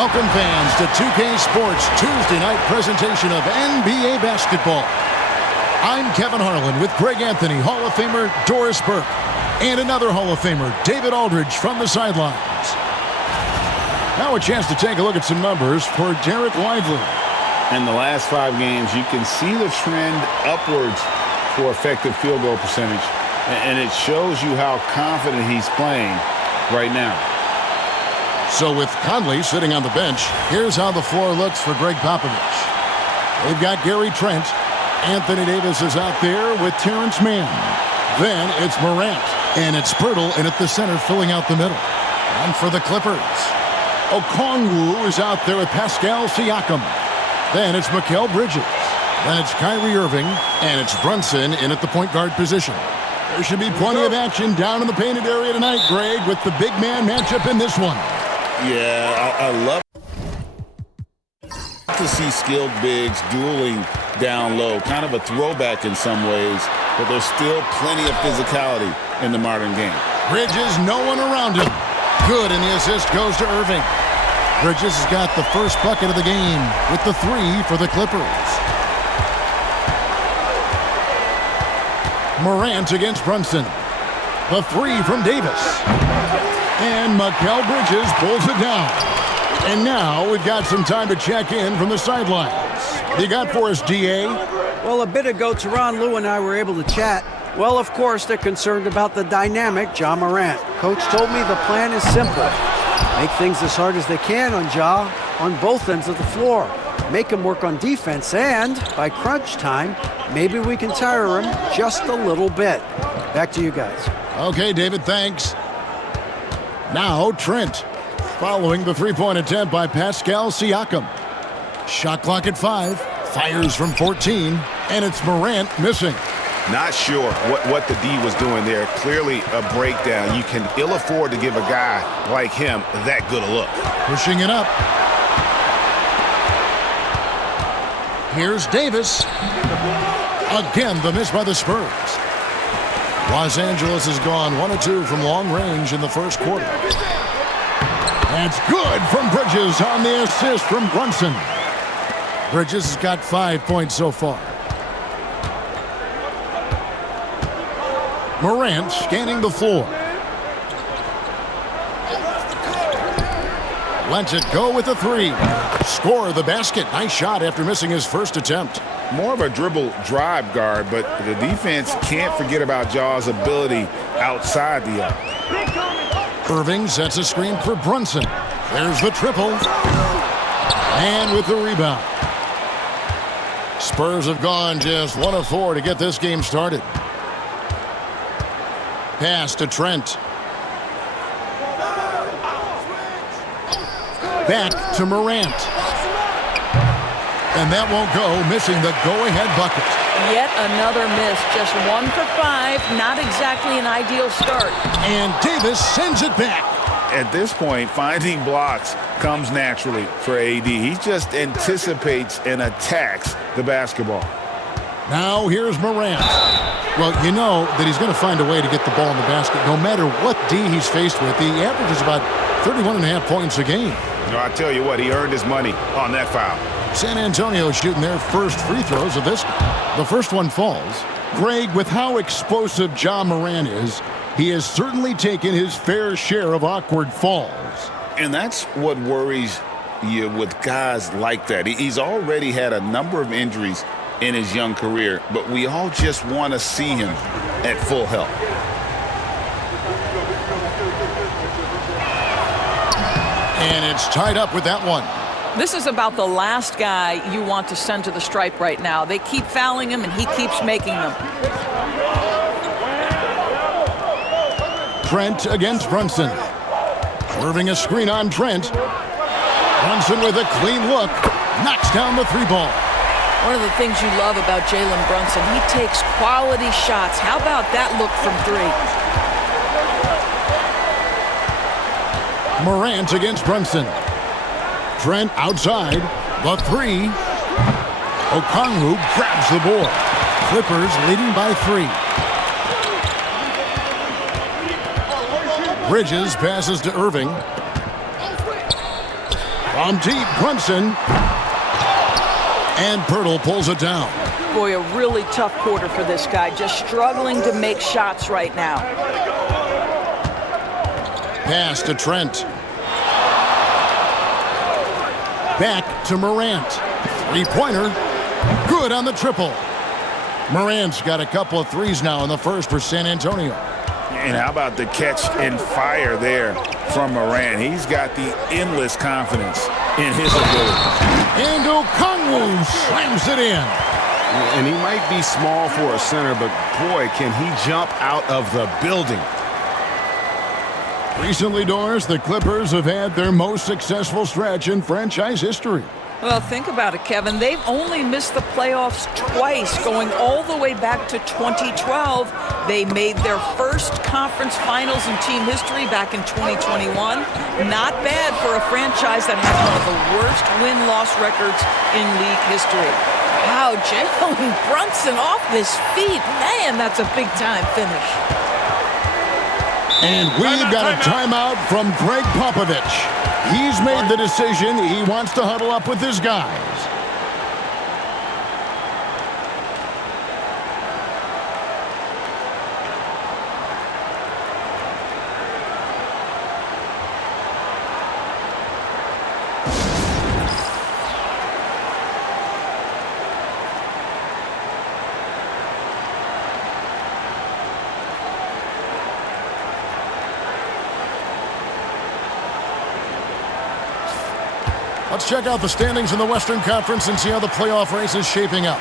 Welcome fans to 2K Sports Tuesday night presentation of NBA basketball. I'm Kevin Harlan with Greg Anthony, Hall of Famer Doris Burke, and another Hall of Famer, David Aldridge, from the sidelines. Now a chance to take a look at some numbers for Derek Lively. In the last 5 games, you can see the trend upwards for effective field goal percentage, and it shows you how confident he's playing right now. So with Conley sitting on the bench, here's how the floor looks for Greg Popovich. They've got Gary Trent. Anthony Davis is out there with Terrence Mann. Then it's Morant, and it's Pirtle in at the center filling out the middle. And for the Clippers, Okongwu is out there with Pascal Siakam. Then it's Mikal Bridges. Then it's Kyrie Irving, and it's Brunson in at the point guard position. There should be plenty of action down in the painted area tonight, Greg, with the big man matchup in this one. Yeah, I love to see skilled bigs dueling down low. Kind of a throwback in some ways, but there's still plenty of physicality in the modern game. Bridges, no one around him. Good, and the assist goes to Irving. Bridges has got the first bucket of the game with the 3 for the Clippers. Morant against Brunson. The 3 from Davis. And Mikal Bridges pulls it down. And now we've got some time to check in from the sidelines. What you got for us, DA? Well, a bit ago, Tyronn Lue and I were able to chat. Well, of course, they're concerned about the dynamic Ja Morant. Coach told me the plan is simple. Make things as hard as they can on Ja on both ends of the floor. Make him work on defense, and by crunch time, maybe we can tire him just a little bit. Back to you guys. Okay, David, thanks. Now Trent, following the three-point attempt by Pascal Siakam. Shot clock at 5, fires from 14, and it's Morant missing. Not sure what the D was doing there. Clearly a breakdown. You can ill afford to give a guy like him that good a look. Pushing it up. Here's Davis. Again, the miss by the Spurs. Los Angeles has gone 1 of 2 from long range in the first quarter. That's good from Bridges on the assist from Brunson. Bridges has got 5 points so far. Morant scanning the floor. Lets it go with a 3. Score the basket. Nice shot after missing his first attempt. More of a dribble drive guard, but the defense can't forget about Ja's ability outside the arc. Irving sets a screen for Brunson. There's the triple. And with the rebound. Spurs have gone just 1 of 4 to get this game started. Pass to Trent. Back to Morant. And that won't go, missing the go-ahead bucket. Yet another miss, just 1 for 5, not exactly an ideal start. And Davis sends it back. At this point, finding blocks comes naturally for AD. He just anticipates and attacks the basketball. Now here's Morant. Well, you know that he's going to find a way to get the ball in the basket no matter what D he's faced with. He averages about 31.5 points a game. You know, I tell you what, he earned his money on that foul. San Antonio shooting their first free throws of this game. The first one falls. Greg, with how explosive Ja Morant is, he has certainly taken his fair share of awkward falls. And that's what worries you with guys like that. He's already had a number of injuries in his young career, but we all just want to see him at full health. And it's tied up with that one. This is about the last guy you want to send to the stripe right now. They keep fouling him, and he keeps making them. Trent against Brunson. Irving a screen on Trent. Brunson with a clean look. Knocks down the 3-ball. One of the things you love about Jalen Brunson, he takes quality shots. How about that look from 3? Morant against Brunson. Trent outside. The 3. Okongwu grabs the board. Clippers leading by 3. Bridges passes to Irving. From deep, Brunson. And Pirtle pulls it down. Boy, a really tough quarter for this guy. Just struggling to make shots right now. Pass to Trent. Back to Morant. Three-pointer. Good on the triple. Morant's got a couple of threes now in the first for San Antonio. And how about the catch and fire there from Morant? He's got the endless confidence in his ability. And Okongwu slams it in. And he might be small for a center, but boy, can he jump out of the building. Recently, Doris, the Clippers have had their most successful stretch in franchise history. Well, think about it, Kevin. They've only missed the playoffs twice, going all the way back to 2012. They made their first conference finals in team history back in 2021. Not bad for a franchise that has one of the worst win-loss records in league history. Wow, Jalen Brunson off his feet. Man, that's a big-time finish. And we've got a timeout from Greg Popovich. He's made the decision. He wants to huddle up with his guys. Let's check out the standings in the Western Conference and see how the playoff race is shaping up.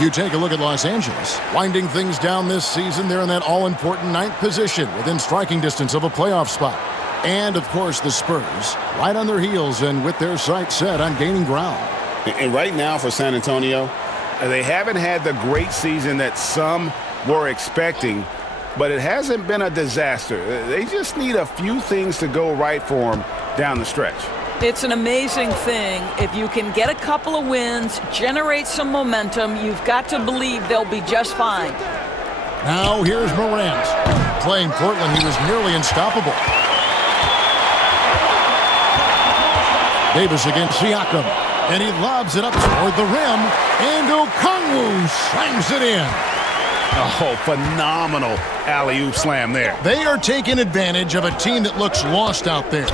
You take a look at Los Angeles. Winding things down this season, they're in that all-important 9th position within striking distance of a playoff spot. And, of course, the Spurs, right on their heels and with their sights set on gaining ground. And right now for San Antonio, they haven't had the great season that some were expecting, but it hasn't been a disaster. They just need a few things to go right for them down the stretch. It's an amazing thing. If you can get a couple of wins, generate some momentum, you've got to believe they'll be just fine. Now here's Morant. Playing Portland, he was nearly unstoppable. Davis against Siakam. And he lobs it up toward the rim. And Okongwu slams it in. Oh, phenomenal alley-oop slam there. They are taking advantage of a team that looks lost out there.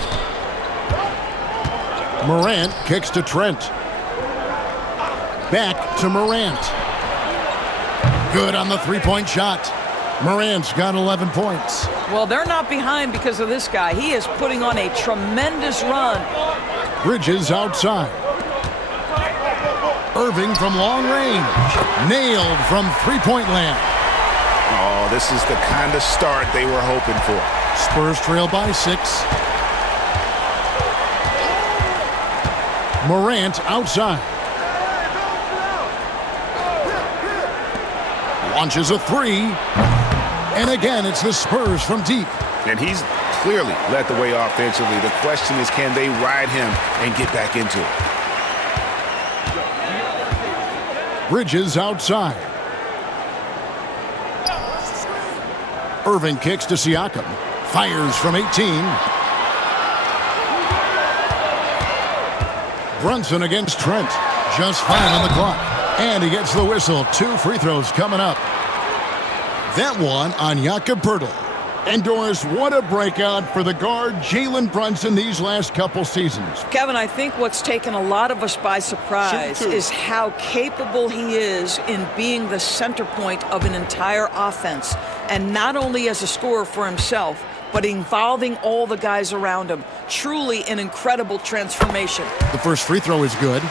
Morant kicks to Trent. Back to Morant. Good on the three-point shot. Morant's got 11 points. Well, they're not behind because of this guy. He is putting on a tremendous run. Bridges outside. Irving from long range. Nailed from three-point land. Oh, this is the kind of start they were hoping for. Spurs trail by 6. Morant outside. Launches a three. And again, it's the Spurs from deep. And he's clearly led the way offensively. The question is, can they ride him and get back into it? Bridges outside. Irving kicks to Siakam. Fires from 18. Brunson against Trent. Just 5 on the clock. And he gets the whistle. 2 free throws coming up. That one on Jakob Poeltl. And Doris, what a breakout for the guard Jalen Brunson these last couple seasons. Kevin, I think what's taken a lot of us by surprise is how capable he is in being the center point of an entire offense. And not only as a scorer for himself, but involving all the guys around him. Truly an incredible transformation. The first free throw is good.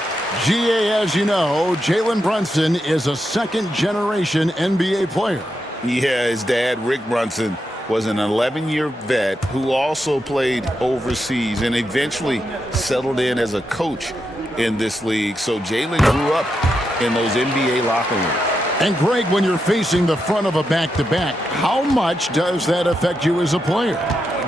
GA, as you know, Jalen Brunson is a second-generation NBA player. Yeah, his dad, Rick Brunson, was an 11-year vet who also played overseas and eventually settled in as a coach in this league. So Jalen grew up in those NBA locker rooms. And Greg, when you're facing the front of a back-to-back, how much does that affect you as a player?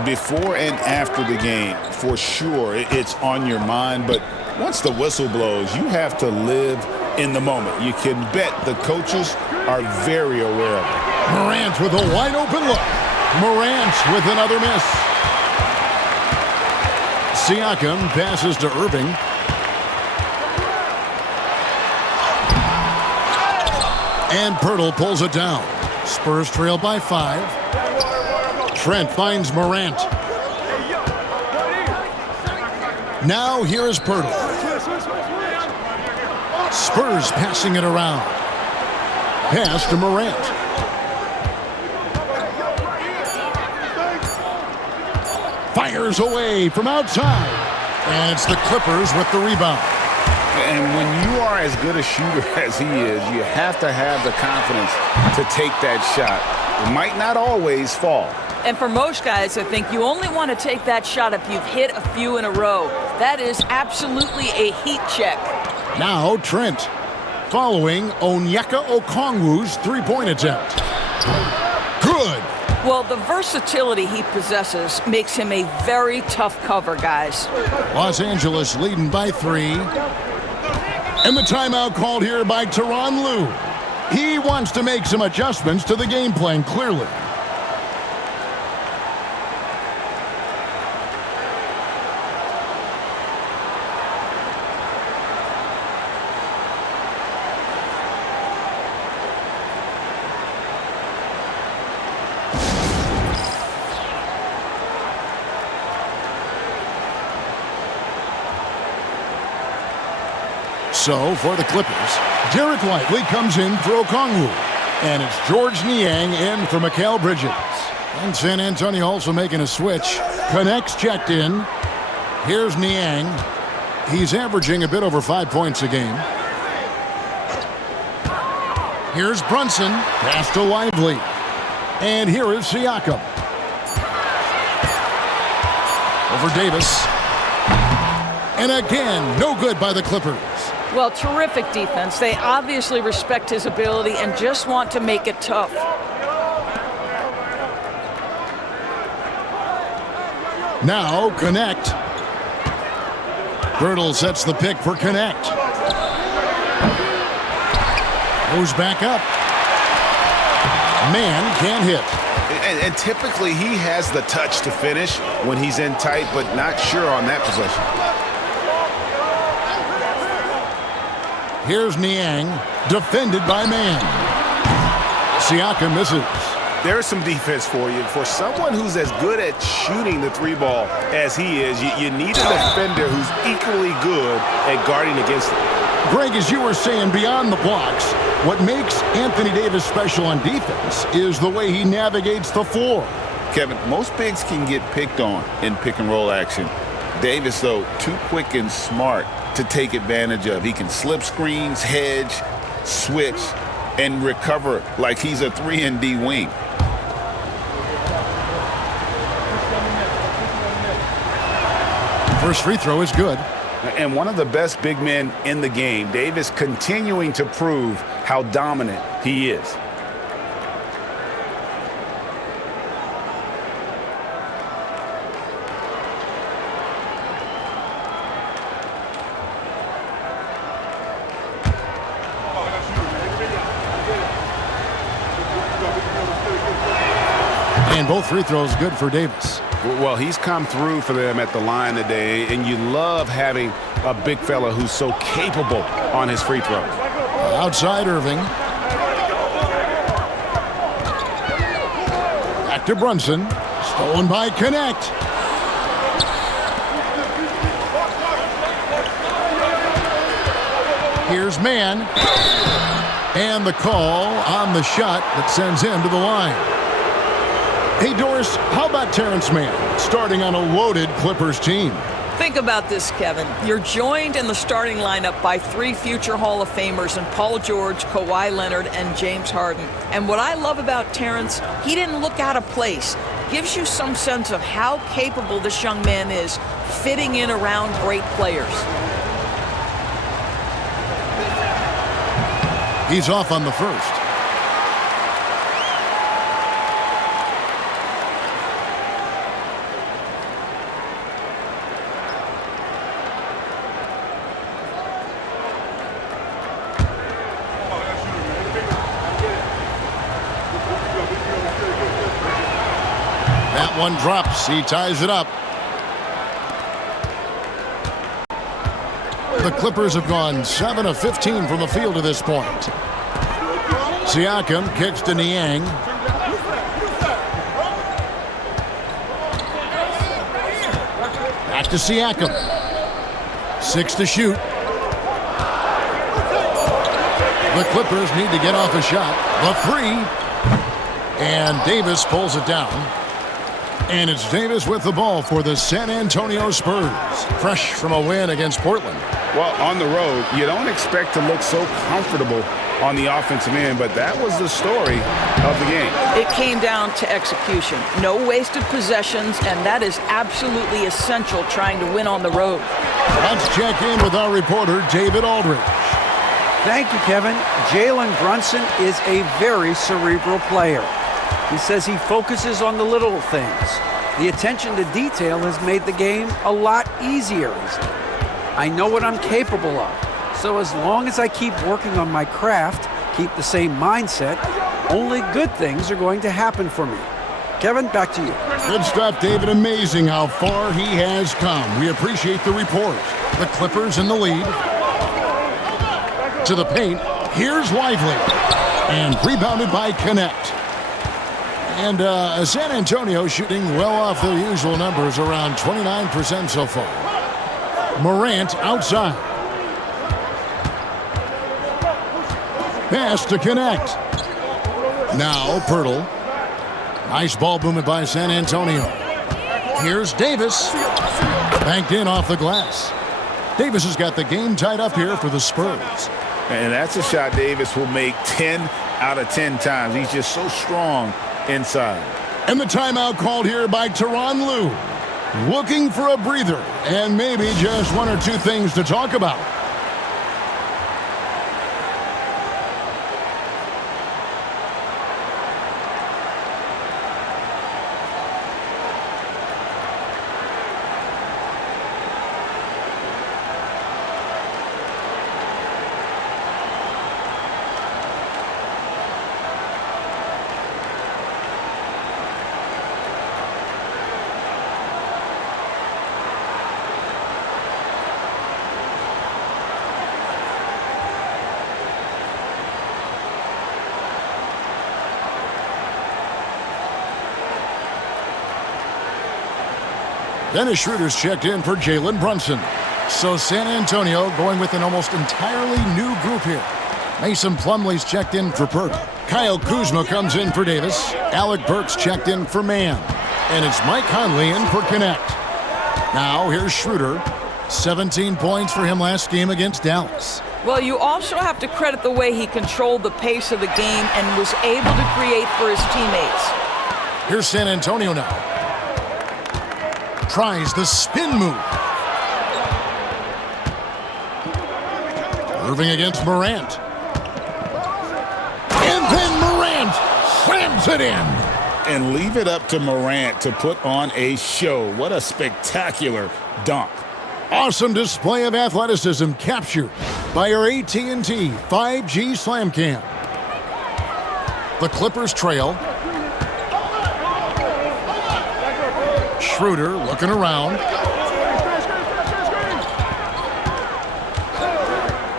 Before and after the game, for sure, it's on your mind. But once the whistle blows, you have to live in the moment. You can bet the coaches are very aware of it. Morant with a wide-open look. Morant with another miss. Siakam passes to Irving. And Pirtle pulls it down. Spurs trail by 5. Trent finds Morant. Now here is Pirtle. Spurs passing it around. Pass to Morant. Fires away from outside. And it's the Clippers with the rebound. And when you are as good a shooter as he is, you have to have the confidence to take that shot. It might not always fall. And for most guys, I think you only want to take that shot if you've hit a few in a row. That is absolutely a heat check. Now Trent, following Onyeka Okongwu's three-point attempt. Good. Well, the versatility he possesses makes him a very tough cover, guys. Los Angeles leading by 3. And the timeout called here by Tyronn Lue. He wants to make some adjustments to the game plan, clearly. So, for the Clippers, Derek Lively comes in for Okongwu. And it's George Niang in for Mikal Bridges. And San Antonio also making a switch. Connects checked in. Here's Niang. He's averaging a bit over 5 points a game. Here's Brunson. Pass to Lively. And here is Siakam. Over Davis. And again, no good by the Clippers. Well, terrific defense. They obviously respect his ability and just want to make it tough. Now, Connect. Birtle sets the pick for Connect. Goes back up. Man can't hit. And typically he has the touch to finish when he's in tight, but not sure on that possession. Here's Niang, defended by Man. Siakam misses. There's some defense for you. For someone who's as good at shooting the three ball as he is, you need a defender who's equally good at guarding against it. Greg, as you were saying, beyond the blocks, what makes Anthony Davis special on defense is the way he navigates the floor. Kevin, most bigs can get picked on in pick-and-roll action. Davis, though, too quick and smart to take advantage of. He can slip screens, hedge, switch, and recover like he's a 3-and-D wing. First free throw is good. And one of the best big men in the game, Davis continuing to prove how dominant he is. And both free throws good for Davis. Well, he's come through for them at the line today, and you love having a big fella who's so capable on his free throws. Outside Irving. Back to Brunson. Stolen by Connect. Here's Man. And the call on the shot that sends him to the line. Hey, Doris, how about Terrence Mann starting on a loaded Clippers team? Think about this, Kevin. You're joined in the starting lineup by 3 future Hall of Famers in Paul George, Kawhi Leonard, and James Harden. And what I love about Terrence, he didn't look out of place. Gives you some sense of how capable this young man is fitting in around great players. He's off on the first. That one drops. He ties it up. The Clippers have gone 7 of 15 from the field to this point. Siakam kicks to Niang. Back to Siakam. 6 to shoot. The Clippers need to get off a shot. The 3. And Davis pulls it down. And it's Davis with the ball for the San Antonio Spurs. Fresh from a win against Portland. Well, on the road, you don't expect to look so comfortable on the offensive end, but that was the story of the game. It came down to execution. No wasted possessions, and that is absolutely essential trying to win on the road. Let's check in with our reporter, David Aldridge. Thank you, Kevin. Jalen Brunson is a very cerebral player. He says he focuses on the little things. The attention to detail has made the game a lot easier. I know what I'm capable of. So as long as I keep working on my craft, keep the same mindset, only good things are going to happen for me. Kevin, back to you. Good stuff, David. Amazing how far he has come. We appreciate the report. The Clippers in the lead. To the paint. Here's Lively. And rebounded by Connect. And San Antonio shooting well off their usual numbers, around 29% so far. Morant outside. Pass to Connect. Now Pirtle. Nice ball movement by San Antonio. Here's Davis. Banked in off the glass. Davis has got the game tied up here for the Spurs. And that's a shot Davis will make 10 out of 10 times. He's just so strong inside. And the timeout called here by Tyronn Lue. Looking for a breather and maybe just one or two things to talk about. Dennis Schroeder's checked in for Jalen Brunson. So San Antonio going with an almost entirely new group here. Mason Plumlee's checked in for Pert. Kyle Kuzma comes in for Davis. Alec Burks checked in for Mann. And it's Mike Conley in for Connect. Now here's Schroeder. 17 points for him last game against Dallas. Well, you also have to credit the way he controlled the pace of the game and was able to create for his teammates. Here's San Antonio now. Tries the spin move. Irving against Morant. And then Morant slams it in. And leave it up to Morant to put on a show. What a spectacular dunk. Awesome display of athleticism captured by our AT&T 5G Slam Cam. The Clippers trail. Schroeder looking around.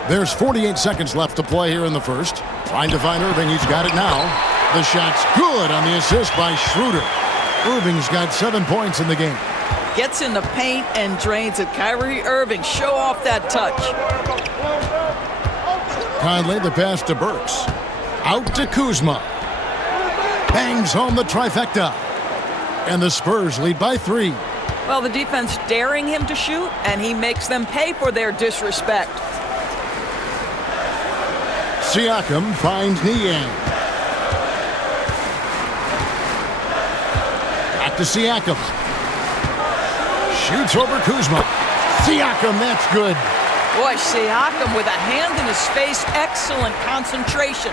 There's 48 seconds left to play here in the first. Trying to find Irving. He's got it now. The shot's good on the assist by Schroeder. Irving's got 7 points in the game. Gets in the paint and drains it. Kyrie Irving, show off that touch. Conley, the pass to Burks. Out to Kuzma. Bangs home the trifecta. And the Spurs lead by 3. Well, the defense daring him to shoot, and he makes them pay for their disrespect. Siakam finds Niang. Back to Siakam. Shoots over Kuzma. Siakam, that's good. Boy, Siakam with a hand in his face. Excellent concentration.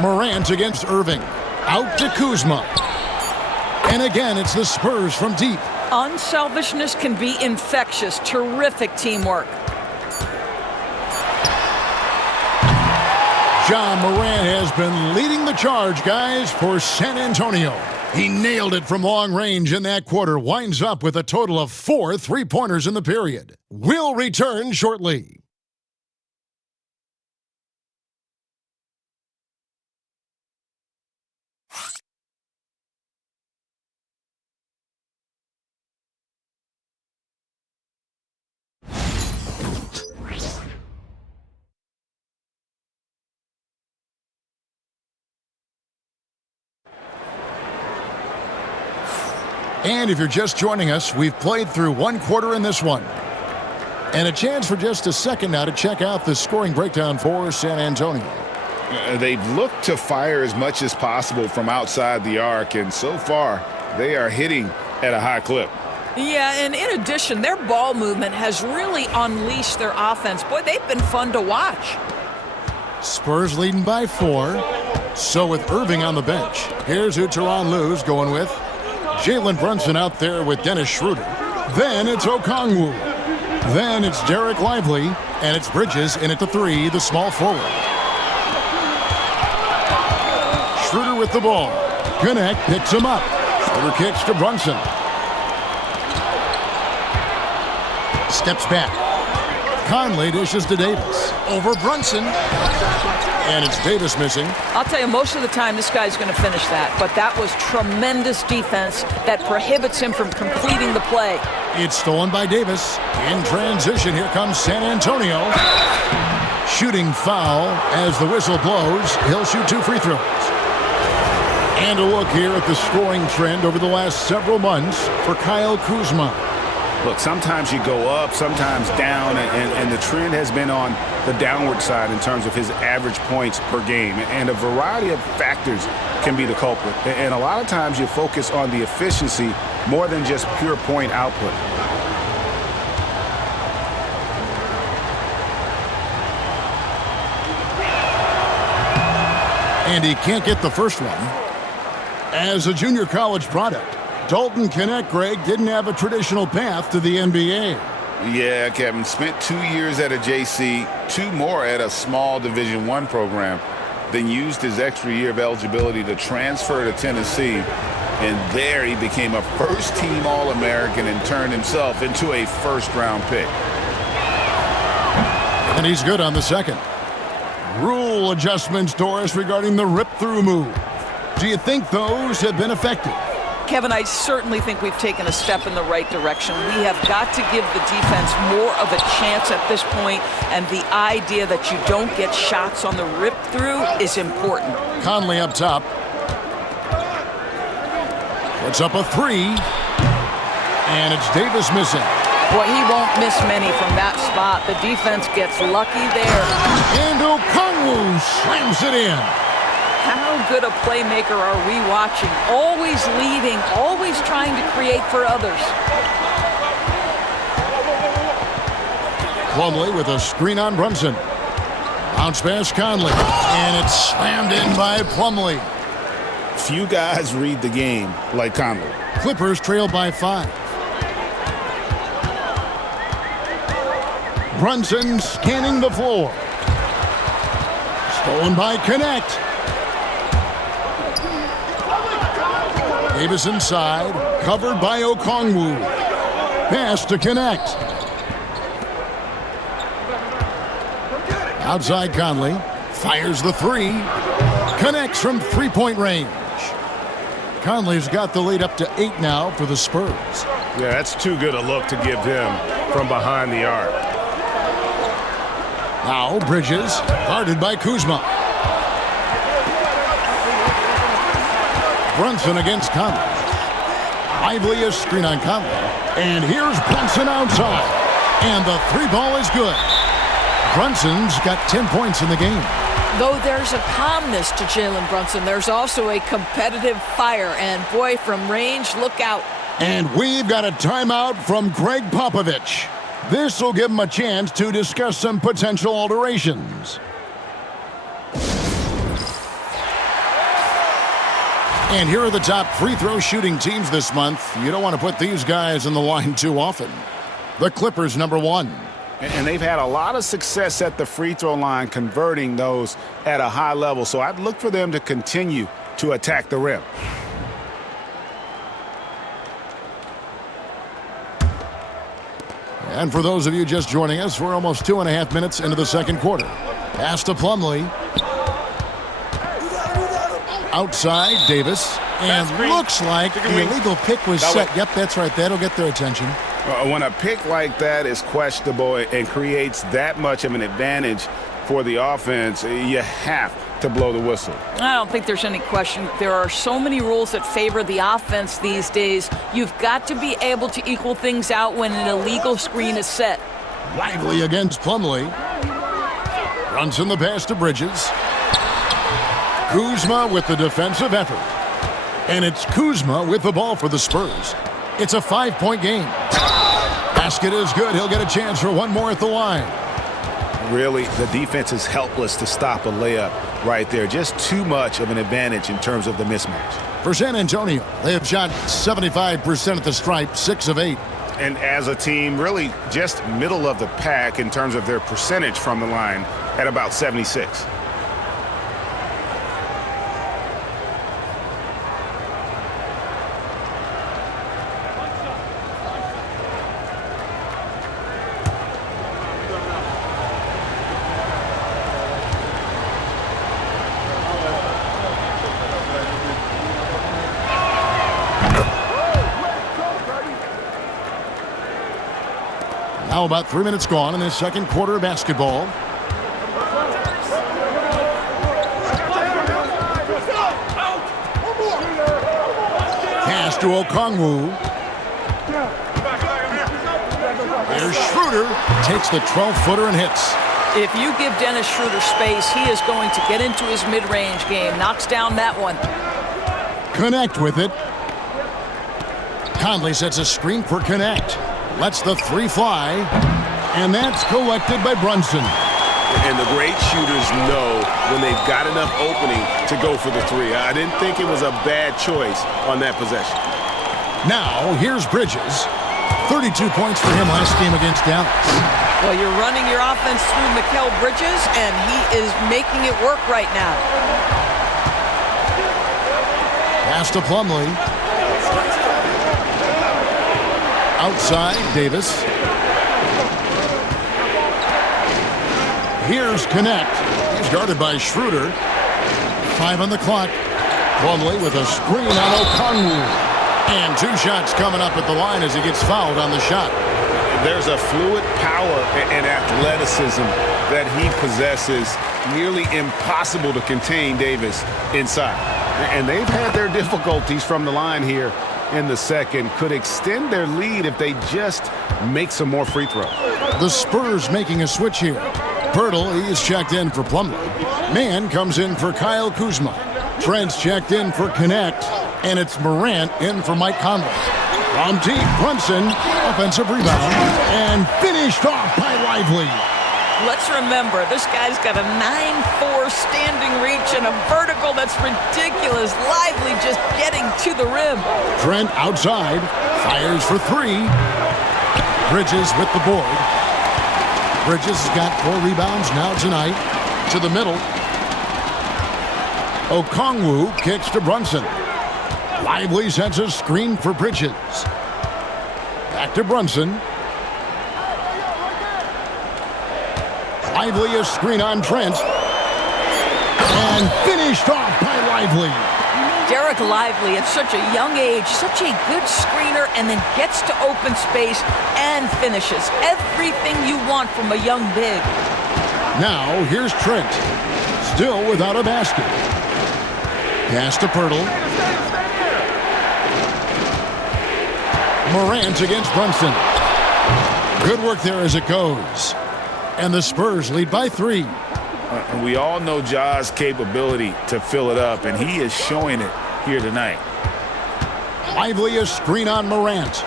Morant against Irving. Out to Kuzma. And again, it's the Spurs from deep. Unselfishness can be infectious. Terrific teamwork. Ja Morant has been leading the charge, guys, for San Antonio. He nailed it from long range in that quarter, winds up with a total of 4 3-pointers in the period. We'll return shortly. And if you're just joining us, we've played through 1 quarter in this one. And a chance for just a second now to check out the scoring breakdown for San Antonio. They've looked to fire as much as possible from outside the arc, and so far they are hitting at a high clip. Yeah, and in addition, their ball movement has really unleashed their offense. Boy, they've been fun to watch. Spurs leading by 4. So with Irving on the bench, here's who Tyronn Lue's going with. Jalen Brunson out there with Dennis Schroeder. Then it's Okongwu. Then it's Derek Lively. And it's Bridges in at the 3, the small forward. Schroeder with the ball. Connect picks him up. Schroeder kicks to Brunson. Steps back. Conley dishes to Davis. Over Brunson. And it's Davis missing. I'll tell you, most of the time this guy's going to finish that, but that was tremendous defense that prohibits him from completing the play. It's stolen by Davis. In transition, here comes San Antonio. Shooting foul as the whistle blows. He'll shoot 2 free throws. And a look here at the scoring trend over the last several months for Kyle Kuzma. Look, sometimes you go up, sometimes down, and the trend has been on the downward side in terms of his average points per game. And a variety of factors can be the culprit. And a lot of times you focus on the efficiency more than just pure point output. And he can't get the first one. As a junior college product, Dalton Knecht, Greg, didn't have a traditional path to the NBA. Yeah, Kevin, spent 2 years at a JC, 2 more at a small Division I program, then used his extra year of eligibility to transfer to Tennessee. And there he became a first-team All-American and turned himself into a first-round pick. And he's good on the second. Rule adjustments, Doris, regarding the rip-through move. Do you think those have been effective? Kevin, I certainly think we've taken a step in the right direction. We have got to give the defense more of a chance at this point, and the idea that you don't get shots on the rip-through is important. Conley up top. Puts up a 3. And it's Davis missing. Boy, he won't miss many from that spot. The defense gets lucky there. And Okongwu slams it in. How good a playmaker are we watching? Always leading, always trying to create for others. Plumlee with a screen on Brunson. Bounce pass Conley. And it's slammed in by Plumlee. Few guys read the game like Conley. Clippers trail by 5. Brunson scanning the floor. Stolen by Knecht. Davis inside, covered by Okongwu. Pass to Knecht. Outside Conley, fires the 3. Connects from 3-point range. Conley's got the lead up to 8 now for the Spurs. Yeah, that's too good a look to give him from behind the arc. Now Bridges, guarded by Kuzma. Brunson against Conley. Lively a screen on Conley. And here's Brunson outside. And the 3 ball is good. Brunson's got 10 points in the game. Though there's a calmness to Jalen Brunson, there's also a competitive fire. And boy, from range, look out. And we've got a timeout from Greg Popovich. This will give him a chance to discuss some potential alterations. And here are the top free throw shooting teams this month. You don't want to put these guys in the line too often. The Clippers, number 1. And they've had a lot of success at the free throw line converting those at a high level. So I'd look for them to continue to attack the rim. And for those of you just joining us, we're almost 2.5 minutes into the second quarter. Pass to Plumlee. Outside, Davis. And looks like the illegal pick was set. Yep, that's right. That'll get their attention. When a pick like that is questionable and creates that much of an advantage for the offense, you have to blow the whistle. I don't think there's any question. There are so many rules that favor the offense these days. You've got to be able to equal things out when an illegal screen is set. Lively against Plumlee. Brunson the pass to Bridges. Kuzma with the defensive effort. And it's Kuzma with the ball for the Spurs. It's a 5-point game. Basket is good. He'll get a chance for one more at the line. Really, the defense is helpless to stop a layup right there. Just too much of an advantage in terms of the mismatch. For San Antonio, they have shot 75% at the stripe, 6 of 8. And as a team, really just middle of the pack in terms of their percentage from the line at about 76. Now about 3 minutes gone in the second quarter of basketball. Pass to Okongwu. There's Schroeder. Takes the 12-footer and hits. If you give Dennis Schroeder space, he is going to get into his mid-range game. Knocks down that one. Connect with it. Conley sets a screen for Connect. Lets the three fly, and that's collected by Brunson. And the great shooters know when they've got enough opening to go for the three. I didn't think it was a bad choice on that possession. Now, here's Bridges. 32 points for him last game against Dallas. Well, you're running your offense through Mikal Bridges, and he is making it work right now. Pass to Plumlee. Outside, Davis. Here's Connect. He's guarded by Schroeder. 5 on the clock. Plumlee with a screen on Okongwu. And 2 shots coming up at the line as he gets fouled on the shot. There's a fluid power and athleticism that he possesses. Nearly impossible to contain Davis inside. And they've had their difficulties from the line here in the second. Could extend their lead if they just make some more free throws. The Spurs making a switch here. Pirtle, he is checked in for Plumlee. Mann comes in for Kyle Kuzma. Trent's checked in for Connect. And it's Morant in for Mike Conley. From deep, Brunson, offensive rebound, and finished off by Lively. Let's remember, this guy's got a 9'4" standing reach and a vertical that's ridiculous. Lively just getting to the rim. Trent outside, fires for 3. Bridges with the board. Bridges has got 4 rebounds now tonight. To the middle. Okongwu kicks to Brunson. Lively sets a screen for Bridges. Back to Brunson. Lively a screen on Trent. And finished off by Lively. Derek Lively at such a young age, such a good screener, and then gets to open space and finishes. Everything you want from a young big. Now here's Trent. Still without a basket. Pass to Pirtle. Morant against Brunson. Good work there as it goes. And the Spurs lead by 3. We all know Ja's capability to fill it up, and he is showing it here tonight. Lively a screen on Morant.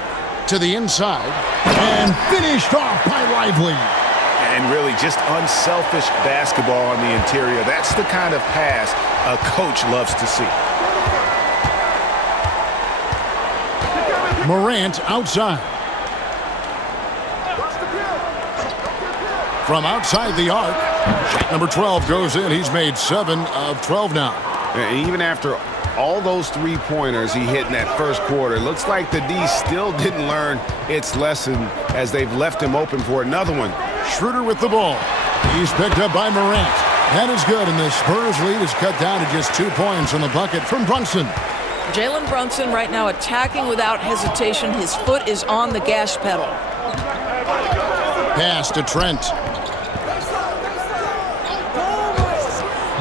To the inside. And finished off by Lively. And really just unselfish basketball on the interior. That's the kind of pass a coach loves to see. Morant outside. from outside the arc. Shot number 12 goes in. He's made 7 of 12 now. And even after all those three-pointers he hit in that first quarter, looks like the D still didn't learn its lesson as they've left him open for another one. Schroeder with the ball. He's picked up by Morant. That is good, and the Spurs lead is cut down to just 2 points on the bucket from Brunson. Jalen Brunson right now attacking without hesitation. His foot is on the gas pedal. Pass to Trent.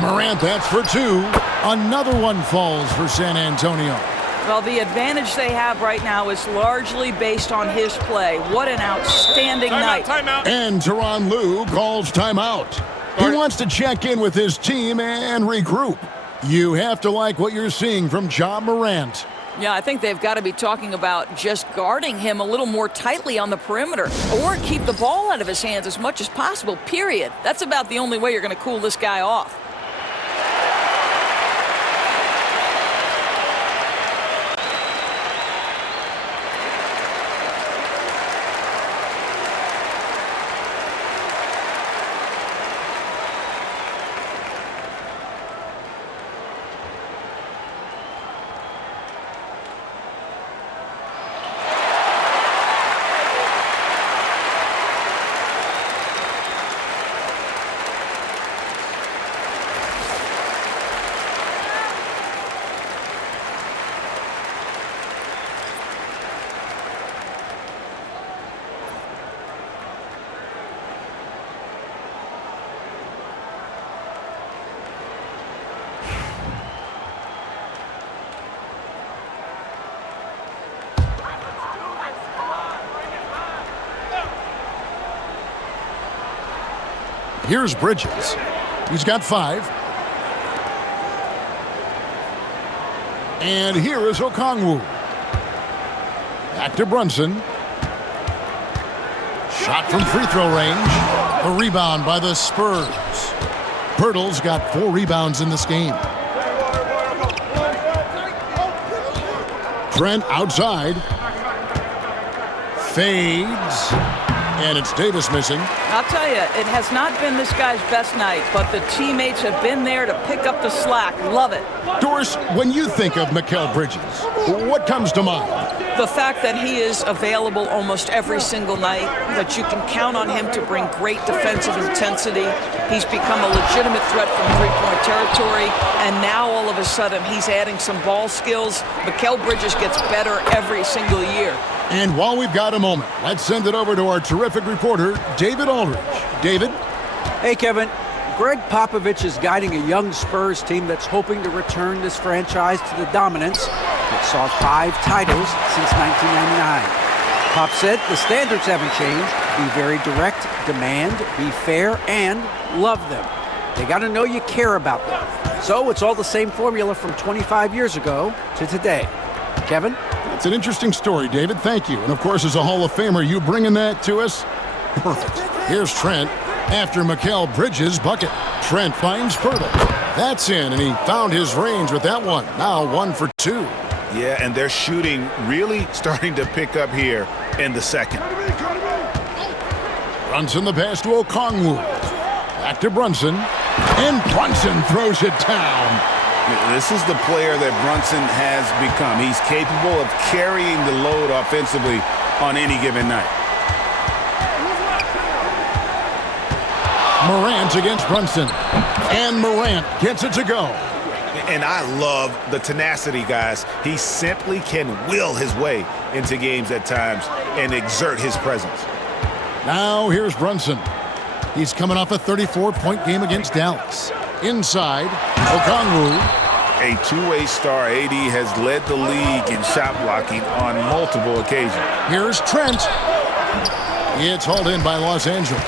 Morant, that's for 2. Another one falls for San Antonio. Well, the advantage they have right now is largely based on his play. What an outstanding night. Timeout. And Tyronn Lue calls timeout. He wants to check in with his team and regroup. You have to like what you're seeing from Ja Morant. Yeah, I think they've got to be talking about just guarding him a little more tightly on the perimeter or keep the ball out of his hands as much as possible, period. That's about the only way you're going to cool this guy off. Here's Bridges. He's got 5. And here is Okongwu. Back to Brunson. Shot from free throw range. A rebound by the Spurs. Pirtle's got 4 rebounds in this game. Trent outside. Fades. And it's Davis missing. I'll tell you, it has not been this guy's best night, but the teammates have been there to pick up the slack. Love it. Doris, when you think of Mikal Bridges, what comes to mind? The fact that he is available almost every single night, that you can count on him to bring great defensive intensity. He's become a legitimate threat from three-point territory, and now all of a sudden he's adding some ball skills. Mikal Bridges gets better every single year. And while we've got a moment, let's send it over to our terrific reporter, David Aldridge. David? Hey, Kevin. Greg Popovich is guiding a young Spurs team that's hoping to return this franchise to the dominance that saw 5 titles since 1999. Pop said the standards haven't changed. Be very direct, demand, be fair, and love them. They got to know you care about them. So it's all the same formula from 25 years ago to today. Kevin? It's an interesting story, David. Thank you. And, of course, as a Hall of Famer, you bringing that to us? Perfect. Here's Trent after Mikal Bridges' bucket. Trent finds Pirtle. That's in, and he found his range with that one. Now 1 for 2. Yeah, and their shooting really starting to pick up here in the second. Brunson the pass to Okongwu. Back to Brunson. And Brunson throws it down. This is the player that Brunson has become. He's capable of carrying the load offensively on any given night. Morant against Brunson. And Morant gets it to go. And I love the tenacity, guys. He simply can will his way into games at times and exert his presence. Now here's Brunson. He's coming off a 34-point game against Dallas. Inside, Okongwu. A two-way star, AD has led the league in shot blocking on multiple occasions. Here's Trent. It's hauled in by Los Angeles.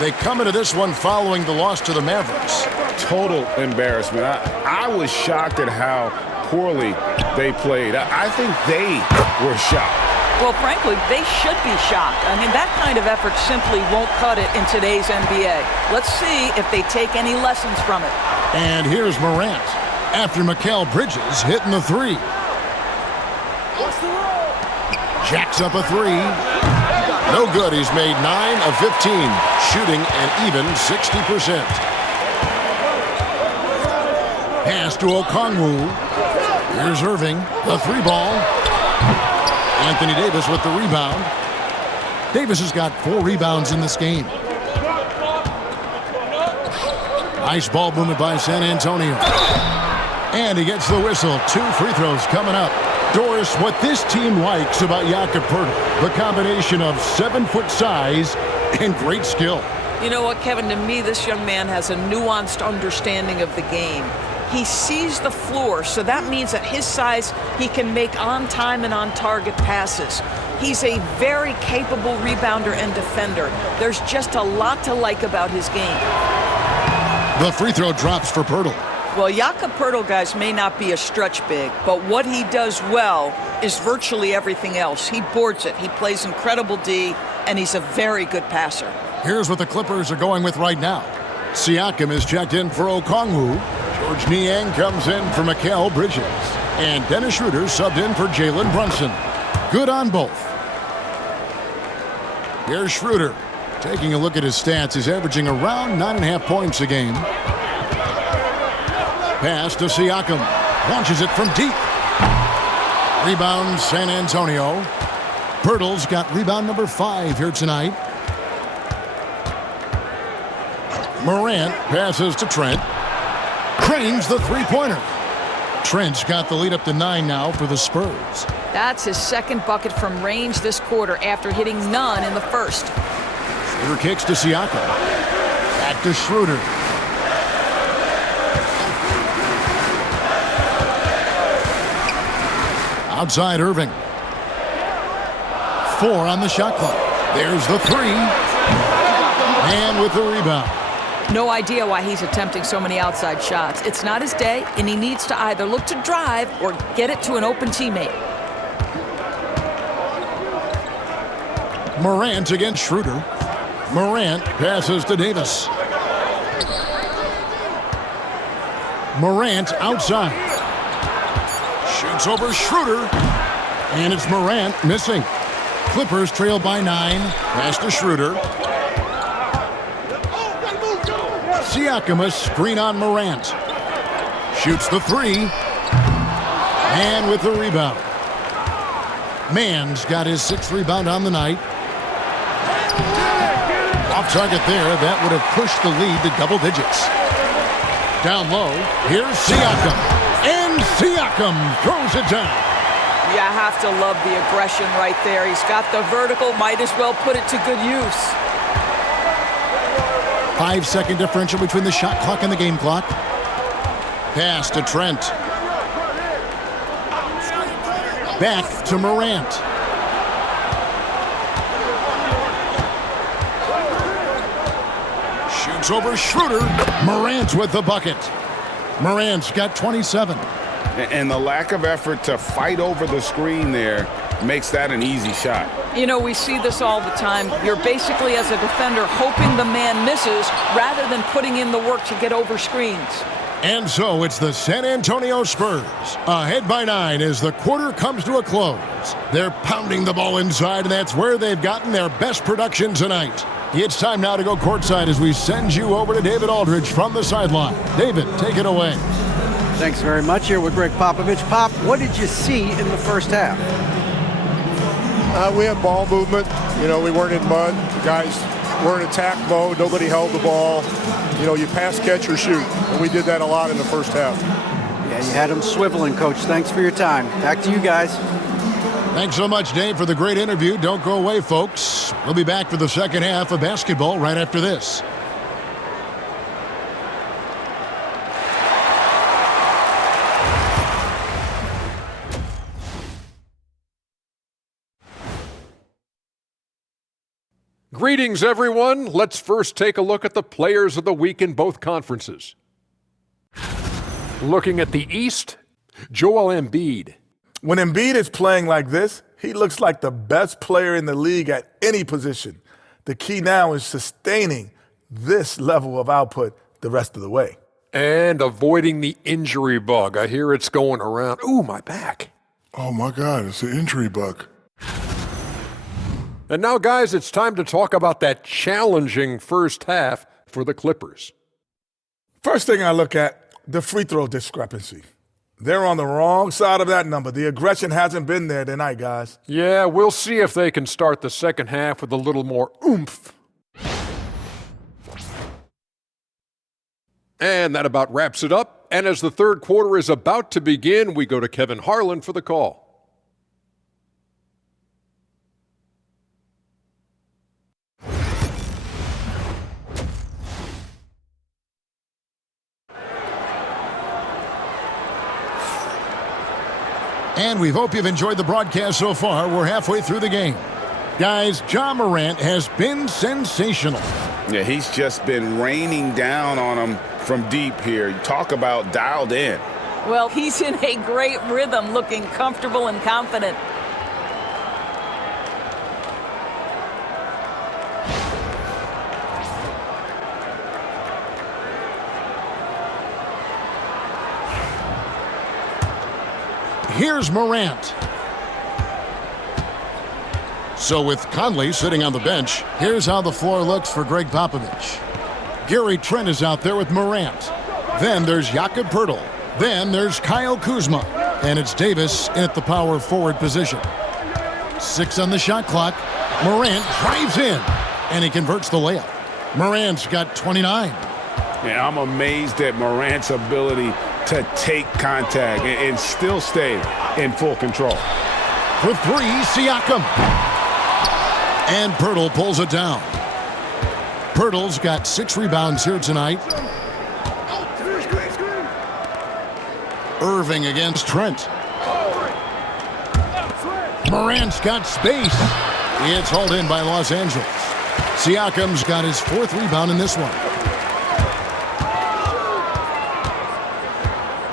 They come into this one following the loss to the Mavericks. Total embarrassment. I was shocked at how poorly they played. I think they were shocked. Well, frankly, they should be shocked. I mean, that kind of effort simply won't cut it in today's NBA. Let's see if they take any lessons from it. And here's Morant after Mikal Bridges hitting the 3. Jacks up a 3. No good. He's made 9 of 15, shooting an even 60%. Pass to Okongwu. Here's Irving, the 3-ball. Anthony Davis with the rebound. Davis has got 4 rebounds in this game. Nice ball movement by San Antonio. And he gets the whistle. 2 free throws coming up. Doris, what this team likes about Jakob Poeltl, the combination of 7-foot size and great skill. You know what, Kevin? To me, this young man has a nuanced understanding of the game. He sees the floor, so that means at his size, he can make on-time and on-target passes. He's a very capable rebounder and defender. There's just a lot to like about his game. The free throw drops for Poeltl. Well, Jakob Poeltl, guys, may not be a stretch big, but what he does well is virtually everything else. He boards it, he plays incredible D, and he's a very good passer. Here's what the Clippers are going with right now. Siakam is checked in for Okongwu. George Niang comes in for Mikal Bridges. And Dennis Schroeder subbed in for Jalen Brunson. Good on both. Here's Schroeder. Taking a look at his stats, he's averaging around 9.5 points a game. Pass to Siakam. Launches it from deep. Rebound, San Antonio. Poeltl's got rebound number 5 here tonight. Morant passes to Trent. Cranes the three-pointer. Trent's got the lead up to 9 now for the Spurs. That's his second bucket from range this quarter after hitting none in the first. Schroeder kicks to Siakam. Back to Schroeder. Outside Irving. 4 on the shot clock. There's the 3. And with the rebound. No idea why he's attempting so many outside shots. It's not his day, and he needs to either look to drive or get it to an open teammate. Morant against Schroeder. Morant passes to Davis. Morant outside. Shoots over Schroeder. And it's Morant missing. Clippers trail by 9. Pass to Schroeder. Siakam, a screen on Morant. Shoots the 3. And with the rebound. Mann's got his 6th rebound on the night. Off target there. That would have pushed the lead to double digits. Down low. Here's Siakam. And Siakam throws it down. You have to love the aggression right there. He's got the vertical. Might as well put it to good use. 5-second differential between the shot clock and the game clock. Pass to Trent. Back to Morant. Shoots over Schroeder. Morant with the bucket. Morant's got 27. And the lack of effort to fight over the screen there makes that an easy shot. You know, we see this all the time. You're basically, as a defender, hoping the man misses rather than putting in the work to get over screens. And so it's the San Antonio Spurs, ahead by 9 as the quarter comes to a close. They're pounding the ball inside, and that's where they've gotten their best production tonight. It's time now to go courtside as we send you over to David Aldridge from the sideline. David, take it away. Thanks very much. Here with Greg Popovich. Pop, what did you see in the first half? We had ball movement. You know, we weren't in mud. The guys were in attack mode. Nobody held the ball. You know, you pass, catch, or shoot. And we did that a lot in the first half. Yeah, you had them swiveling, Coach. Thanks for your time. Back to you guys. Thanks so much, Dave, for the great interview. Don't go away, folks. We'll be back for the second half of basketball right after this. Greetings, everyone. Let's first take a look at the players of the week in both conferences. Looking at the East, Joel Embiid. When Embiid is playing like this, he looks like the best player in the league at any position. The key now is sustaining this level of output the rest of the way. And avoiding the injury bug. I hear it's going around. Ooh, my back. Oh, my God, it's an injury bug. And now, guys, it's time to talk about that challenging first half for the Clippers. First thing I look at, the free throw discrepancy. They're on the wrong side of that number. The aggression hasn't been there tonight, guys. Yeah, we'll see if they can start the second half with a little more oomph. And that about wraps it up. And as the third quarter is about to begin, we go to Kevin Harlan for the call. And we hope you've enjoyed the broadcast so far. We're halfway through the game. Guys, Ja Morant has been sensational. Yeah, he's just been raining down on him from deep here. You talk about dialed in. Well, he's in a great rhythm, looking comfortable and confident. Here's Morant. So with Conley sitting on the bench, here's how the floor looks for Greg Popovich. Gary Trent is out there with Morant. Then there's Jakob Poeltl. Then there's Kyle Kuzma. And it's Davis in at the power forward position. 6 on the shot clock. Morant drives in, and he converts the layup. Morant's got 29. Yeah, I'm amazed at Morant's ability to take contact and still stay in full control. For 3, Siakam. And Poeltl pulls it down. Poeltl's got 6 rebounds here tonight. Irving against Trent. Morant's got space. It's hauled in by Los Angeles. Siakam's got his 4th rebound in this one.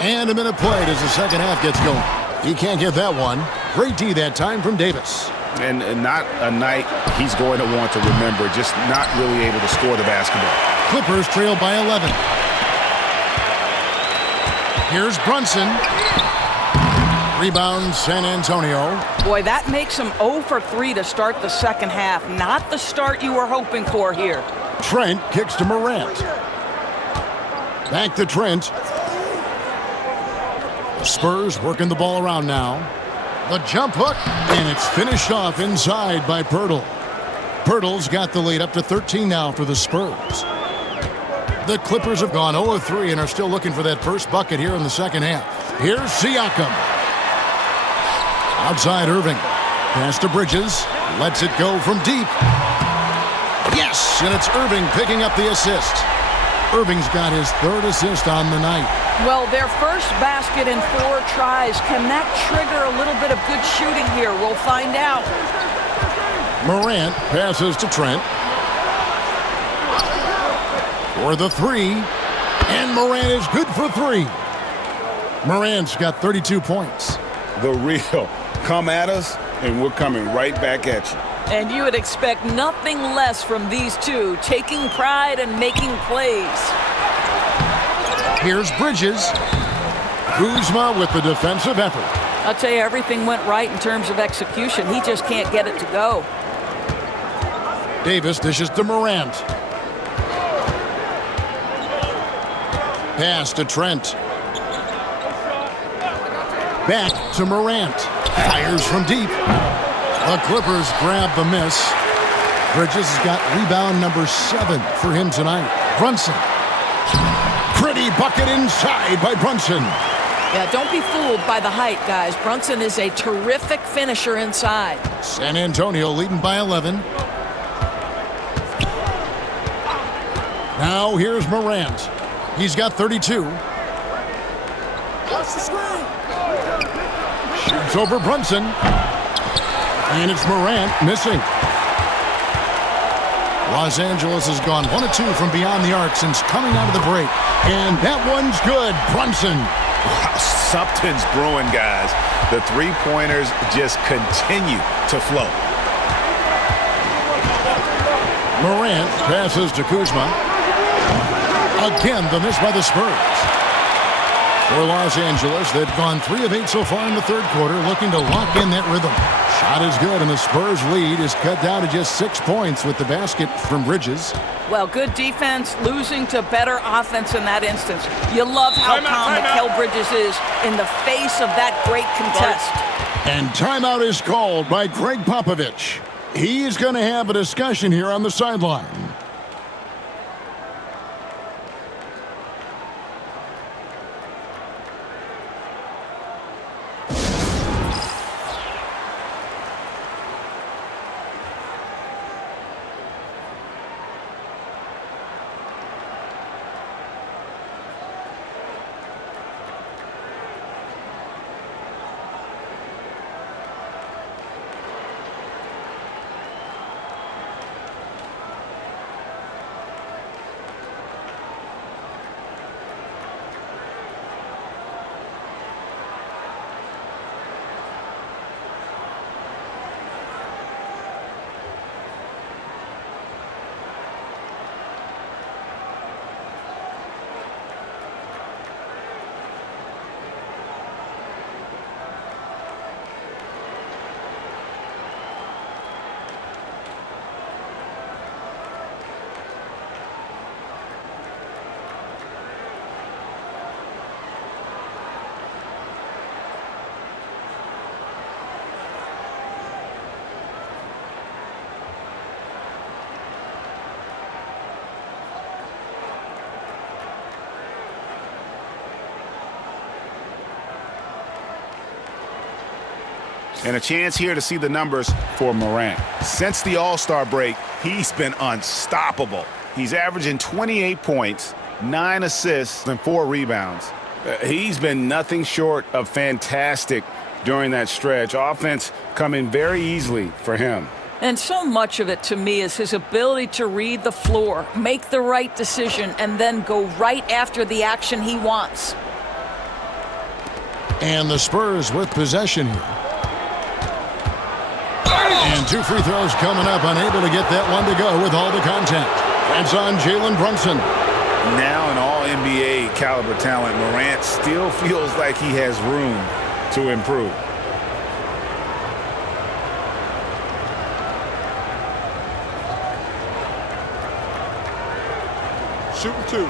And a minute played as the second half gets going. He can't get that one. Great D that time from Davis. And not a night he's going to want to remember, just not really able to score the basketball. Clippers trail by 11. Here's Brunson. Rebound, San Antonio. Boy, that makes him 0 for 3 to start the second half. Not the start you were hoping for here. Trent kicks to Morant. Back to Trent. The Spurs working the ball around now. The jump hook, and it's finished off inside by Poeltl. Poeltl's got the lead up to 13 now for the Spurs. The Clippers have gone 0-3 and are still looking for that first bucket here in the second half. Here's Siakam. Outside Irving. Pass to Bridges. Lets it go from deep. Yes, and it's Irving picking up the assist. Irving's got his 3rd assist on the night. Well, their first basket in 4 tries. Can that trigger a little bit of good shooting here? We'll find out. Morant passes to Trent. For the 3. And Morant is good for 3. Morant's got 32 points. The real. Come at us, and we're coming right back at you. And you would expect nothing less from these two, taking pride and making plays. Here's Bridges. Kuzma with the defensive effort. I'll tell you, everything went right in terms of execution. He just can't get it to go. Davis dishes to Morant. Pass to Trent. Back to Morant. Fires from deep. The Clippers grab the miss. Bridges has got rebound number 7 for him tonight. Brunson. Pretty bucket inside by Brunson. Yeah, don't be fooled by the height, guys. Brunson is a terrific finisher inside. San Antonio leading by 11. Now here's Morant. He's got 32. Shoots over Brunson. And it's Morant missing. Los Angeles has gone 1 of 2 from beyond the arc since coming out of the break. And that one's good. Brunson. Wow, something's brewing, guys. The 3-pointers just continue to flow. Morant passes to Kuzma. Again, the miss by the Spurs. For Los Angeles, they've gone 3 of 8 so far in the third quarter, looking to lock in that rhythm. Shot is good, and the Spurs lead is cut down to just 6 points with the basket from Bridges. Well, good defense losing to better offense in that instance. You love how calm Mikal Bridges is in the face of that great contest. And timeout is called by Greg Popovich. He's going to have a discussion here on the sideline. And a chance here to see the numbers for Morant. Since the All-Star break, he's been unstoppable. He's averaging 28 points, 9 assists, and 4 rebounds. He's been nothing short of fantastic during that stretch. Offense coming very easily for him. And so much of it, to me, is his ability to read the floor, make the right decision, and then go right after the action he wants. And the Spurs with possession here. And 2 free throws coming up, unable to get that one to go with all the contact. That's on Jalen Brunson. Now an all-NBA caliber talent, Morant still feels like he has room to improve. Shooting 2.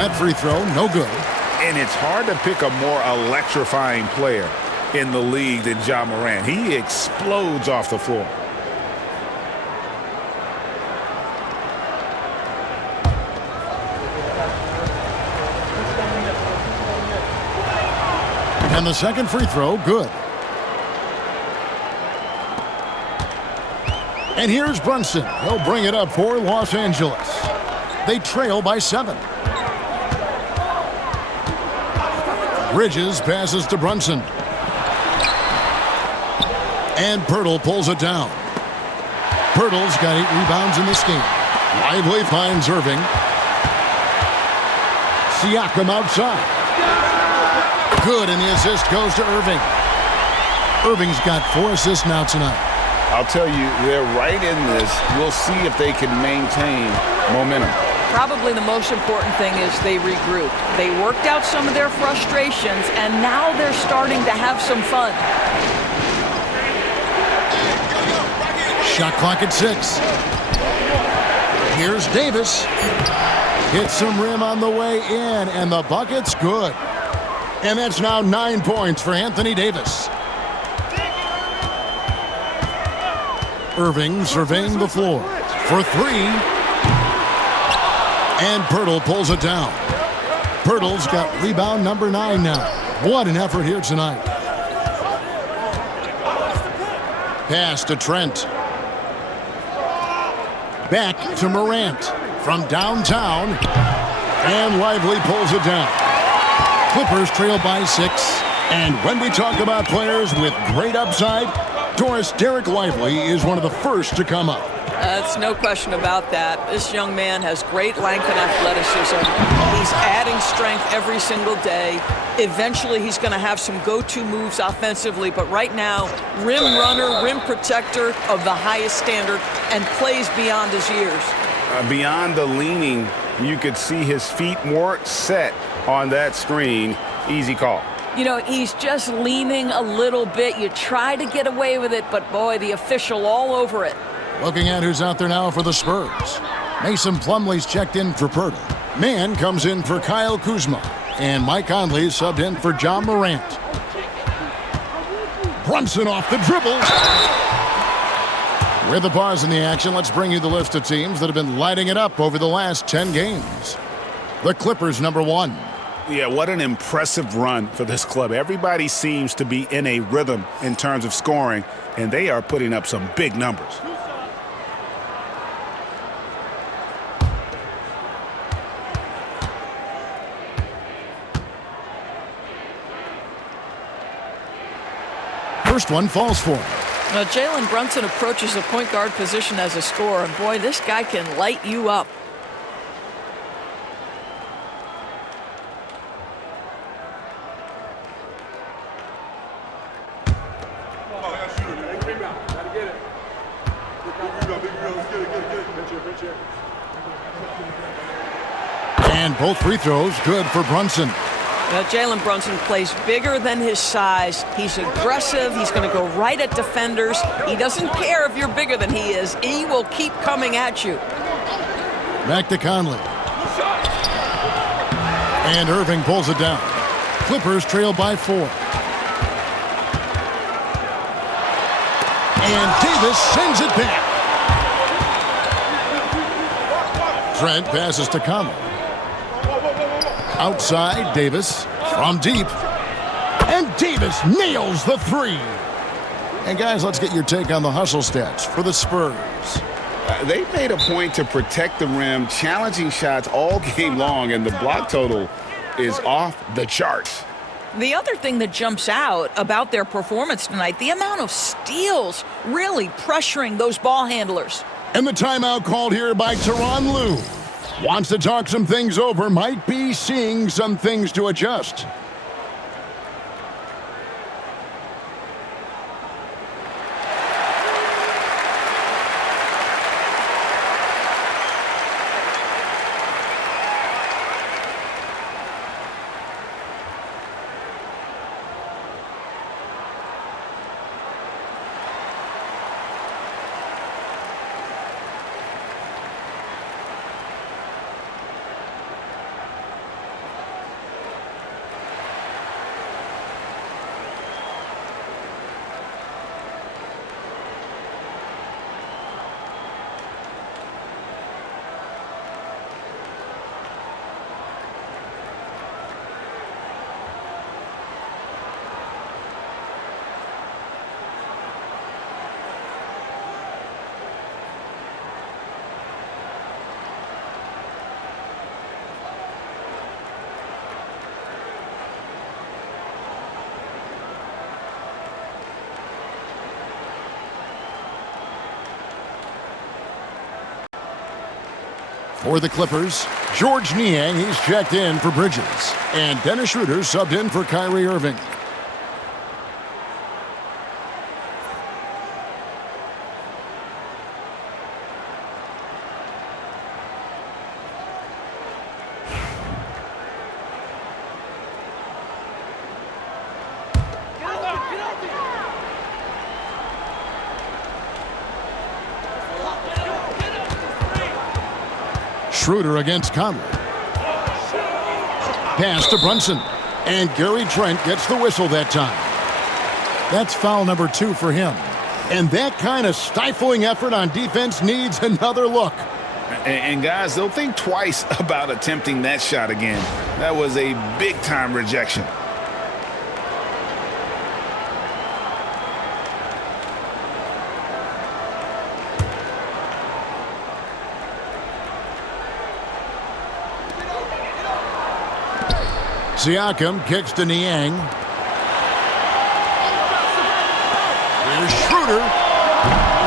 That free throw, no good. And it's hard to pick a more electrifying player in the league than Ja Morant. He explodes off the floor. And the second free throw, good. And here's Brunson. He'll bring it up for Los Angeles. They trail by 7. Bridges passes to Brunson. And Pirtle pulls it down. Pirtle's got 8 rebounds in this game. Lively finds Irving. Siakam outside. Good, and the assist goes to Irving. Irving's got 4 assists now tonight. I'll tell you, they're right in this. We'll see if they can maintain momentum. Probably the most important thing is they regrouped. They worked out some of their frustrations, and now they're starting to have some fun. Shot clock at 6. Here's Davis. Hits some rim on the way in, and the bucket's good. And that's now 9 points for Anthony Davis. Irving surveying the floor for 3. And Pirtle pulls it down. Pirtle's got rebound number 9 now. What an effort here tonight. Pass to Trent. Back to Morant from downtown. And Lively pulls it down. Clippers trail by 6. And when we talk about players with great upside, Derek Lively is one of the first to come up. That's no question about that. This young man has great length and athleticism. He's adding strength every single day. Eventually, he's going to have some go-to moves offensively, but right now, rim runner, rim protector of the highest standard, and plays beyond his years. Beyond the leaning, you could see his feet more set on that screen. Easy call. You know, he's just leaning a little bit. You try to get away with it, but boy, the official all over it. Looking at who's out there now for the Spurs. Mason Plumlee's checked in for Purtle. Mann comes in for Kyle Kuzma. And Mike Conley subbed in for John Morant. Brunson off the dribble. With the pause in the action, let's bring you the list of teams that have been lighting it up over the last 10 games. The Clippers, number 1. Yeah, what an impressive run for this club. Everybody seems to be in a rhythm in terms of scoring, and they are putting up some big numbers. First one falls for him. Now, Jalen Brunson approaches the point guard position as a scorer, and boy, this guy can light you up. And both free throws good for Brunson. Now, Jalen Brunson plays bigger than his size. He's aggressive. He's going to go right at defenders. He doesn't care if you're bigger than he is. He will keep coming at you. Back to Conley. And Irving pulls it down. Clippers trail by 4. And Davis sends it back. Trent passes to Conley. Outside, Davis from deep. And Davis nails the 3. And guys, let's get your take on the hustle stats for the Spurs. They made a point to protect the rim, challenging shots all game long, and the block total is off the charts. The other thing that jumps out about their performance tonight, the amount of steals really pressuring those ball handlers. And the timeout called here by Tyronn Lue. Wants to talk some things over, might be seeing some things to adjust. For the Clippers, George Niang, he's checked in for Bridges. And Dennis Schroeder subbed in for Kyrie Irving. Schroeder against Conley. Pass to Brunson. And Gary Trent gets the whistle that time. That's foul number 2 for him. And that kind of stifling effort on defense needs another look. And guys, they'll think twice about attempting that shot again. That was a big-time rejection. Siakam kicks to Niang. Here's Schroeder.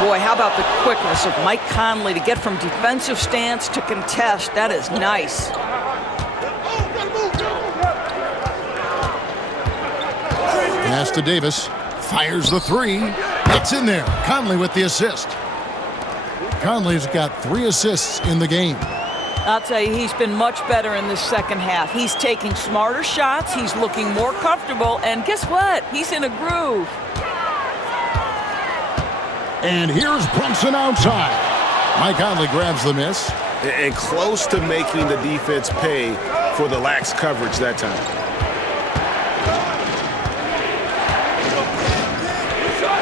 Boy, how about the quickness of Mike Conley to get from defensive stance to contest. That is nice. Pass to Davis. Fires the 3. It's in there. Conley with the assist. Conley's got 3 assists in the game. I'll tell you, he's been much better in the second half. He's taking smarter shots. He's looking more comfortable. And guess what? He's in a groove. And here's Brunson outside. Mike Conley grabs the miss. And close to making the defense pay for the lax coverage that time.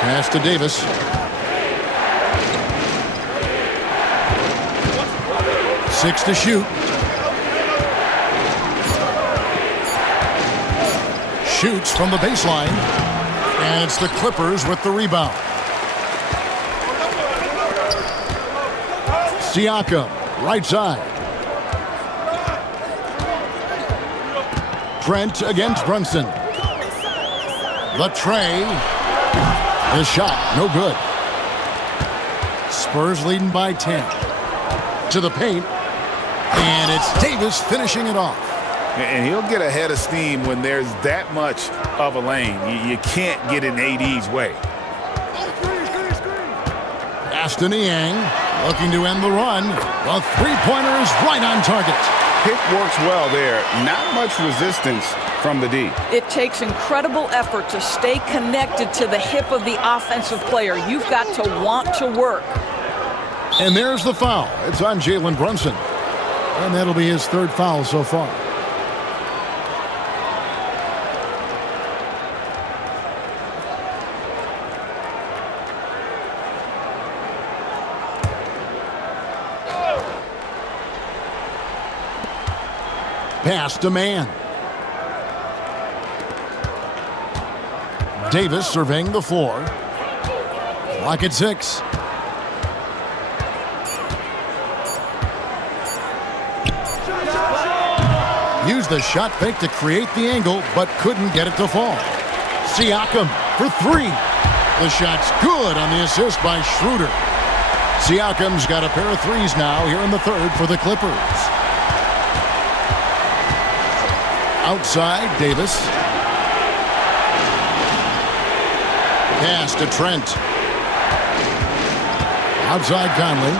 Pass to Davis. Six to shoot. Shoots from the baseline. And it's the Clippers with the rebound. Siakam, right side. Trent against Brunson. The tray. The shot, no good. Spurs leading by 10. To the paint. And it's Davis finishing it off. And he'll get ahead of steam when there's that much of a lane. You can't get in AD's way. Aston Yang looking to end the run. The three-pointer is right on target. Pick works well there. Not much resistance from the D. It takes incredible effort to stay connected to the hip of the offensive player. You've got to want to work. And there's the foul. It's on Jalen Brunson. And that'll be his 3rd foul so far. Pass to man. Davis surveying the floor. Clock at 6. Used the shot fake to create the angle, but couldn't get it to fall. Siakam for 3. The shot's good on the assist by Schroeder. Siakam's got a pair of 3s now here in the 3rd for the Clippers. Outside, Davis. Pass to Trent. Outside, Conley.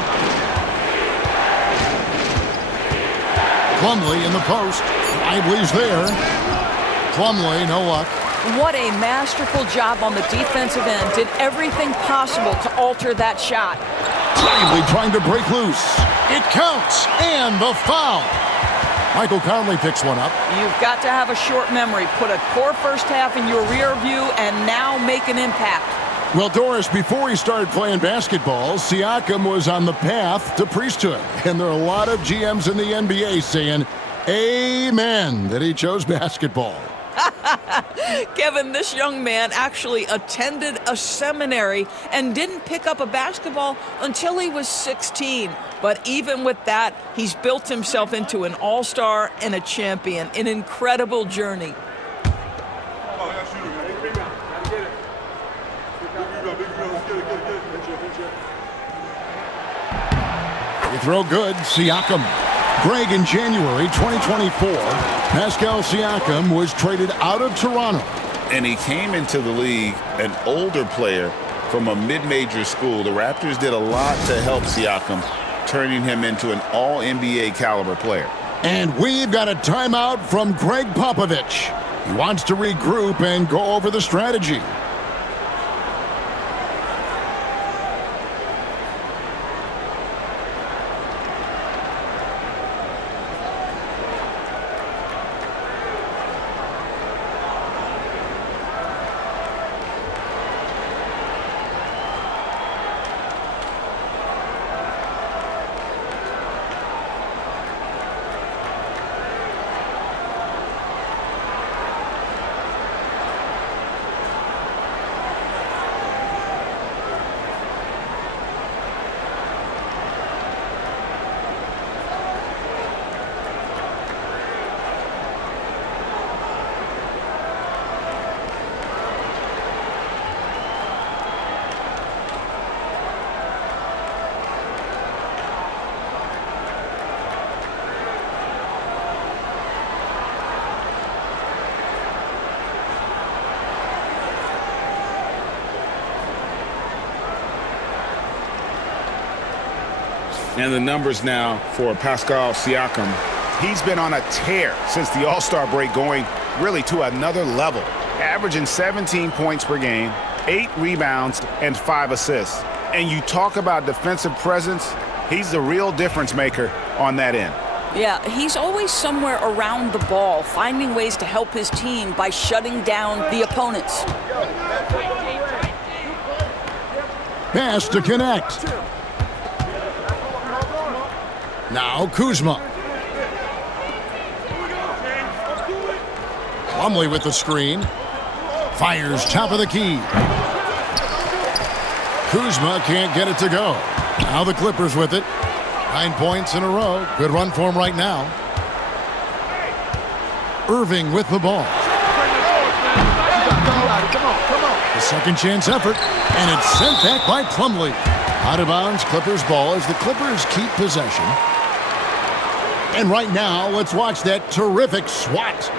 Plumlee in the post. Lively's there. Plumlee, no luck. What a masterful job on the defensive end. Did everything possible to alter that shot. Lively trying to break loose. It counts, and the foul. Michael Conley picks one up. You've got to have a short memory. Put a poor first half in your rear view and now make an impact. Well, Doris, before he started playing basketball, Siakam was on the path to priesthood. And there are a lot of GMs in the NBA saying, amen, that he chose basketball. Kevin, this young man actually attended a seminary and didn't pick up a basketball until he was 16. But even with that, he's built himself into an all-star and a champion. An incredible journey. You throw good, Siakam. Greg, in January 2024, Pascal Siakam was traded out of Toronto. And he came into the league an older player from a mid-major school. The Raptors did a lot to help Siakam, turning him into an all-NBA caliber player. And we've got a timeout from Greg Popovich. He wants to regroup and go over the strategy. And the numbers now for Pascal Siakam. He's been on a tear since the All-Star break, going really to another level. Averaging 17 points per game, 8 rebounds, and 5 assists. And you talk about defensive presence, he's the real difference maker on that end. Yeah, he's always somewhere around the ball, finding ways to help his team by shutting down the opponents. Pass to connect. Now Kuzma. Plumlee with the screen. Fires top of the key. Kuzma can't get it to go. Now the Clippers with it. 9 points in a row. Good run for him right now. Irving with the ball. The second chance effort, and it's sent back by Plumlee. Out of bounds, Clippers ball as the Clippers keep possession. And right now, let's watch that terrific swat.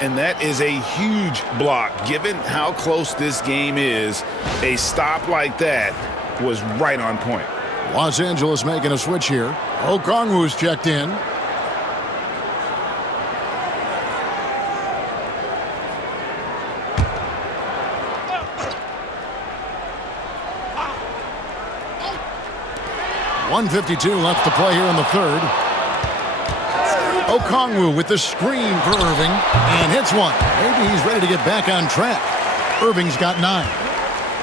And that is a huge block. Given how close this game is, a stop like that was right on point. Los Angeles making a switch here. Okongwu's checked in. .152 left to play here in the third. Okongwu with the screen for Irving and hits one. Maybe he's ready to get back on track. Irving's got 9.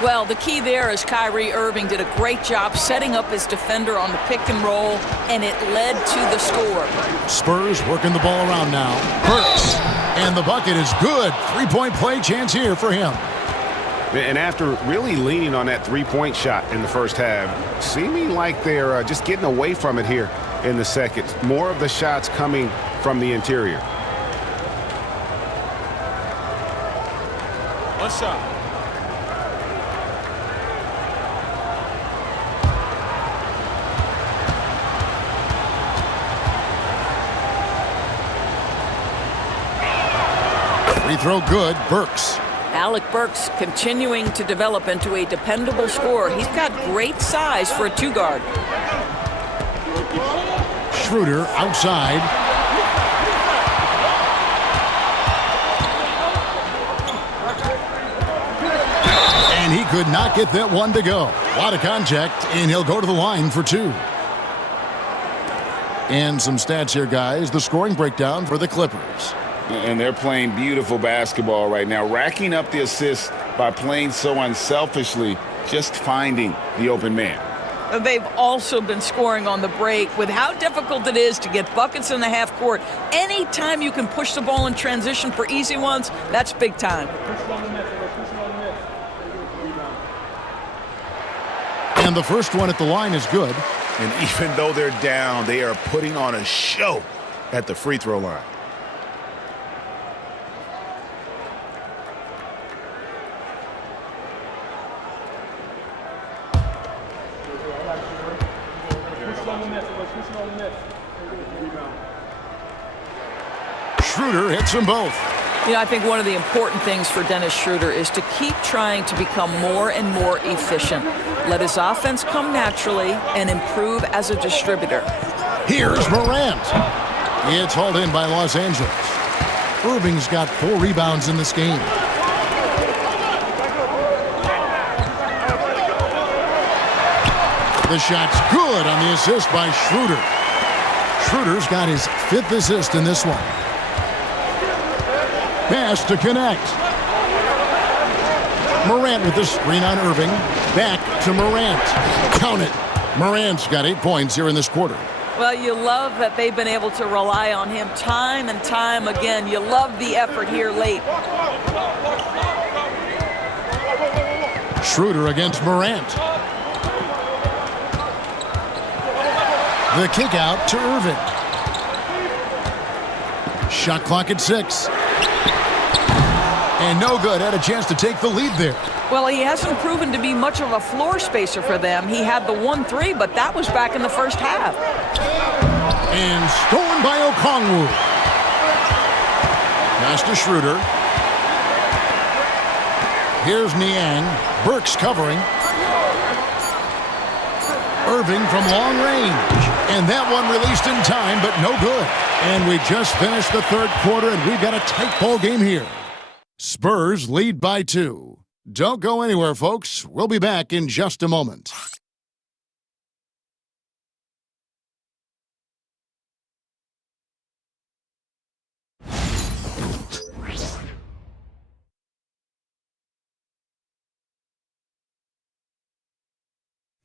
Well, the key there is Kyrie Irving did a great job setting up his defender on the pick and roll, and it led to the score. Spurs working the ball around now. Burks. And the bucket is good. 3-point play chance here for him. And after really leaning on that three-point shot in the first half, seeming like they're just getting away from it here in the second. More of the shots coming from the interior. One shot. Free throw good. Burks. Alec Burks continuing to develop into a dependable scorer. He's got great size for a 2-guard. Schroeder outside. And he could not get that one to go. A lot of contact, and he'll go to the line for 2. And some stats here, guys. The scoring breakdown for the Clippers. And they're playing beautiful basketball right now, racking up the assists by playing so unselfishly, just finding the open man. They've also been scoring on the break. With how difficult it is to get buckets in the half court, anytime you can push the ball in transition for easy ones, that's big time. And the first one at the line is good. And even though they're down, they are putting on a show at the free throw line. Schroeder hits them both. You know, I think one of the important things for Dennis Schroeder is to keep trying to become more and more efficient. Let his offense come naturally and improve as a distributor. Here's Morant. It's hauled in by Los Angeles. Irving's got 4 rebounds in this game. The shot's good on the assist by Schroeder. Schroeder's got his 5th assist in this one. Pass to connect. Morant with the screen on Irving. Back to Morant. Count it. Morant's got 8 points here in this quarter. Well, you love that they've been able to rely on him time and time again. You love the effort here late. Schroeder against Morant. The kick out to Irving. Shot clock at 6. And no good. Had a chance to take the lead there. Well, he hasn't proven to be much of a floor spacer for them. He had the 1-3, but that was back in the first half. And stolen by Okongwu. Pass to Schroeder. Here's Niang. Burks covering. Irving from long range. And that one released in time, but no good. And we just finished the third quarter, and we've got a tight ball game here. Spurs lead by 2. Don't go anywhere, folks. We'll be back in just a moment.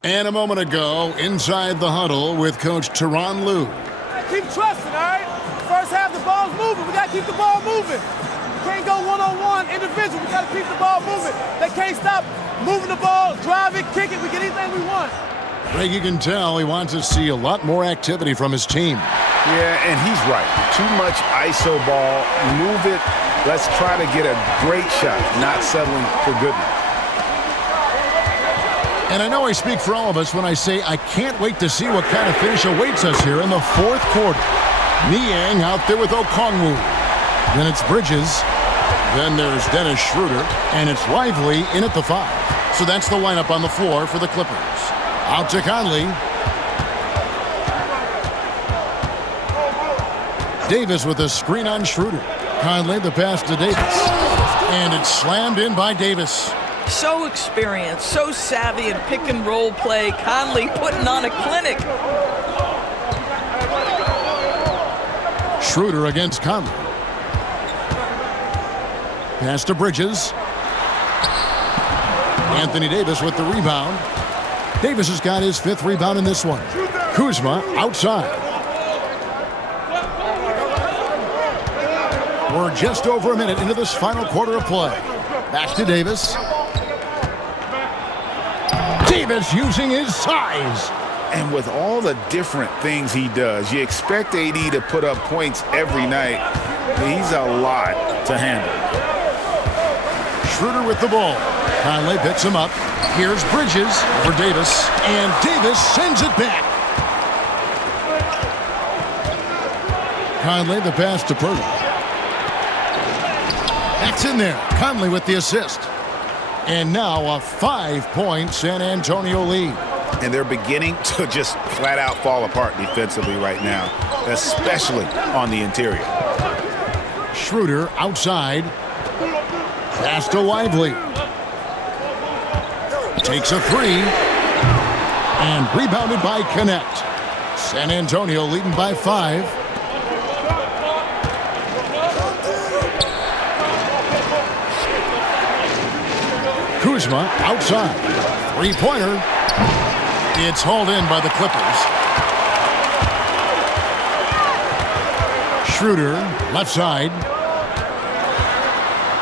And a moment ago, inside the huddle with Coach Tyronn Lue. Keep trusting, all right? First half, the ball's moving. We got to keep the ball moving. We can't go one-on-one individual. We got to keep the ball moving. They can't stop moving the ball, drive it, kick it. We get anything we want. Greg, you can tell he wants to see a lot more activity from his team. Yeah, and he's right. Too much ISO ball. Move it. Let's try to get a great shot, not settling for goodness. And I know I speak for all of us when I say I can't wait to see what kind of finish awaits us here in the fourth quarter. Niang out there with Okongwu. Then it's Bridges. Then there's Dennis Schroeder. And it's Lively in at the 5. So that's the lineup on the floor for the Clippers. Out to Conley. Davis with a screen on Schroeder. Conley the pass to Davis. And it's slammed in by Davis. So experienced, so savvy in pick and roll play. Conley putting on a clinic. Schroeder against Conley. Pass to Bridges. Anthony Davis with the rebound. Davis has got his 5th rebound in this one. Kuzma outside. We're just over a minute into this final quarter of play. Back to Davis. Davis using his size. And with all the different things he does, you expect AD to put up points every night. He's a lot to handle. Schroeder with the ball. Conley picks him up. Here's Bridges for Davis. And Davis sends it back. Conley the pass to Purdy. That's in there. Conley with the assist. And now a 5-point San Antonio lead. And they're beginning to just flat out fall apart defensively right now, especially on the interior. Schroeder outside. Pass to Lively. Takes a 3. And rebounded by Connect. San Antonio leading by 5. Kuzma outside. 3-pointer. It's hauled in by the Clippers. Schroeder, left side.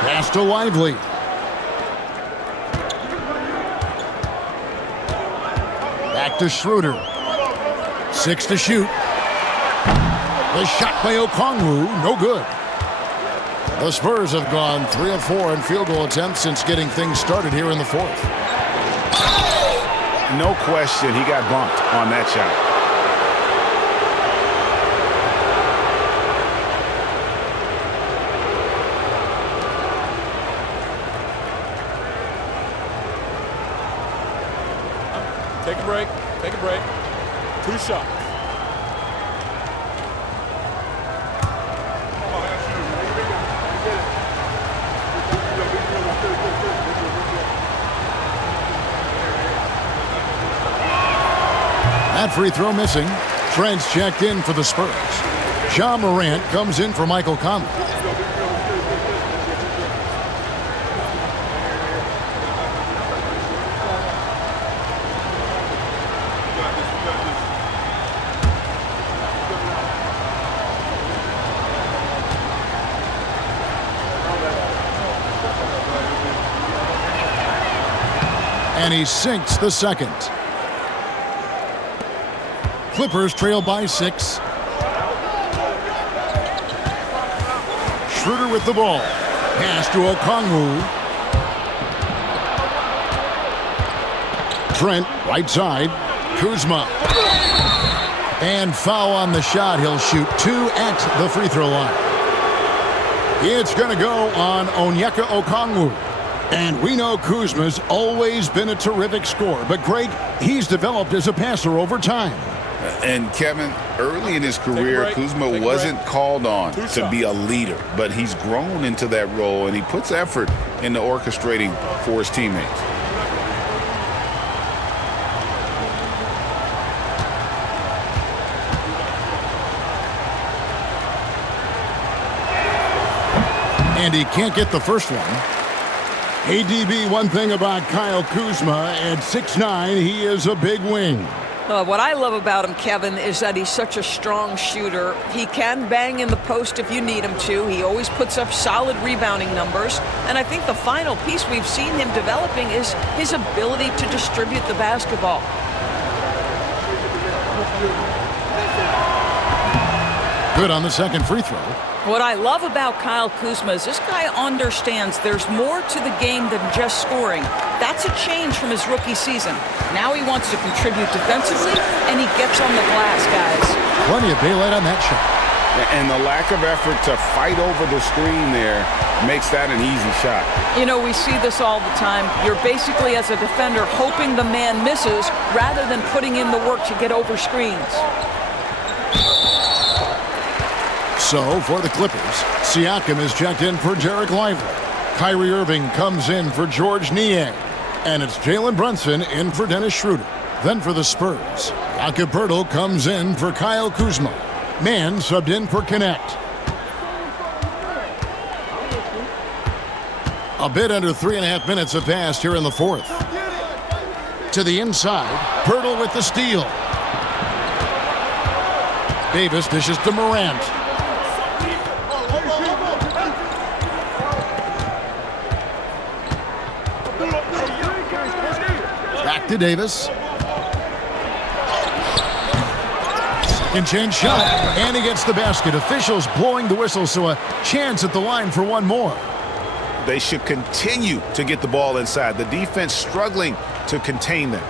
Pass to Lively. Back to Schroeder. 6 to shoot. The shot by Okongwu, no good. The Spurs have gone 3 of 4 in field goal attempts since getting things started here in the fourth. No question, he got bumped on that shot. Take a break. Take a break. 2 shots. That free throw missing. Trent's checked in for the Spurs. Ja Morant comes in for Michael Conley. And he sinks the second. Clippers trail by 6. Schroeder with the ball. Pass to Okongwu. Trent, right side. Kuzma. And foul on the shot. He'll shoot 2 at the free throw line. It's going to go on Onyeka Okongwu. And we know Kuzma's always been a terrific scorer, but Greg, he's developed as a passer over time. And Kevin, early in his career, Kuzma wasn't called on to be a leader, but he's grown into that role, and he puts effort into orchestrating for his teammates. And he can't get the first one. ADB, one thing about Kyle Kuzma, at 6'9", he is a big wing. What I love about him, Kevin, is that he's such a strong shooter. He can bang in the post if you need him to. He always puts up solid rebounding numbers. And I think the final piece we've seen him developing is his ability to distribute the basketball. Good on the second free throw. What I love about Kyle Kuzma is this guy understands there's more to the game than just scoring. That's a change from his rookie season. Now he wants to contribute defensively, and he gets on the glass, guys. Plenty of daylight on that shot. And the lack of effort to fight over the screen there makes that an easy shot. You know, we see this all the time. You're basically, as a defender, hoping the man misses rather than putting in the work to get over screens. So, for the Clippers, Siakam is checked in for Derek Lively. Kyrie Irving comes in for George Niang. And it's Jalen Brunson in for Dennis Schroeder. Then for the Spurs, Jakob Poeltl comes in for Kyle Kuzma. Mann subbed in for Connect. A bit under 3.5 minutes have passed here in the fourth. To the inside, Poeltl with the steal. Davis dishes to Morant. Back to Davis. Second chance shot, and he gets the basket. Officials blowing the whistle, so a chance at the line for one more. They should continue to get the ball inside. The defense struggling to contain them.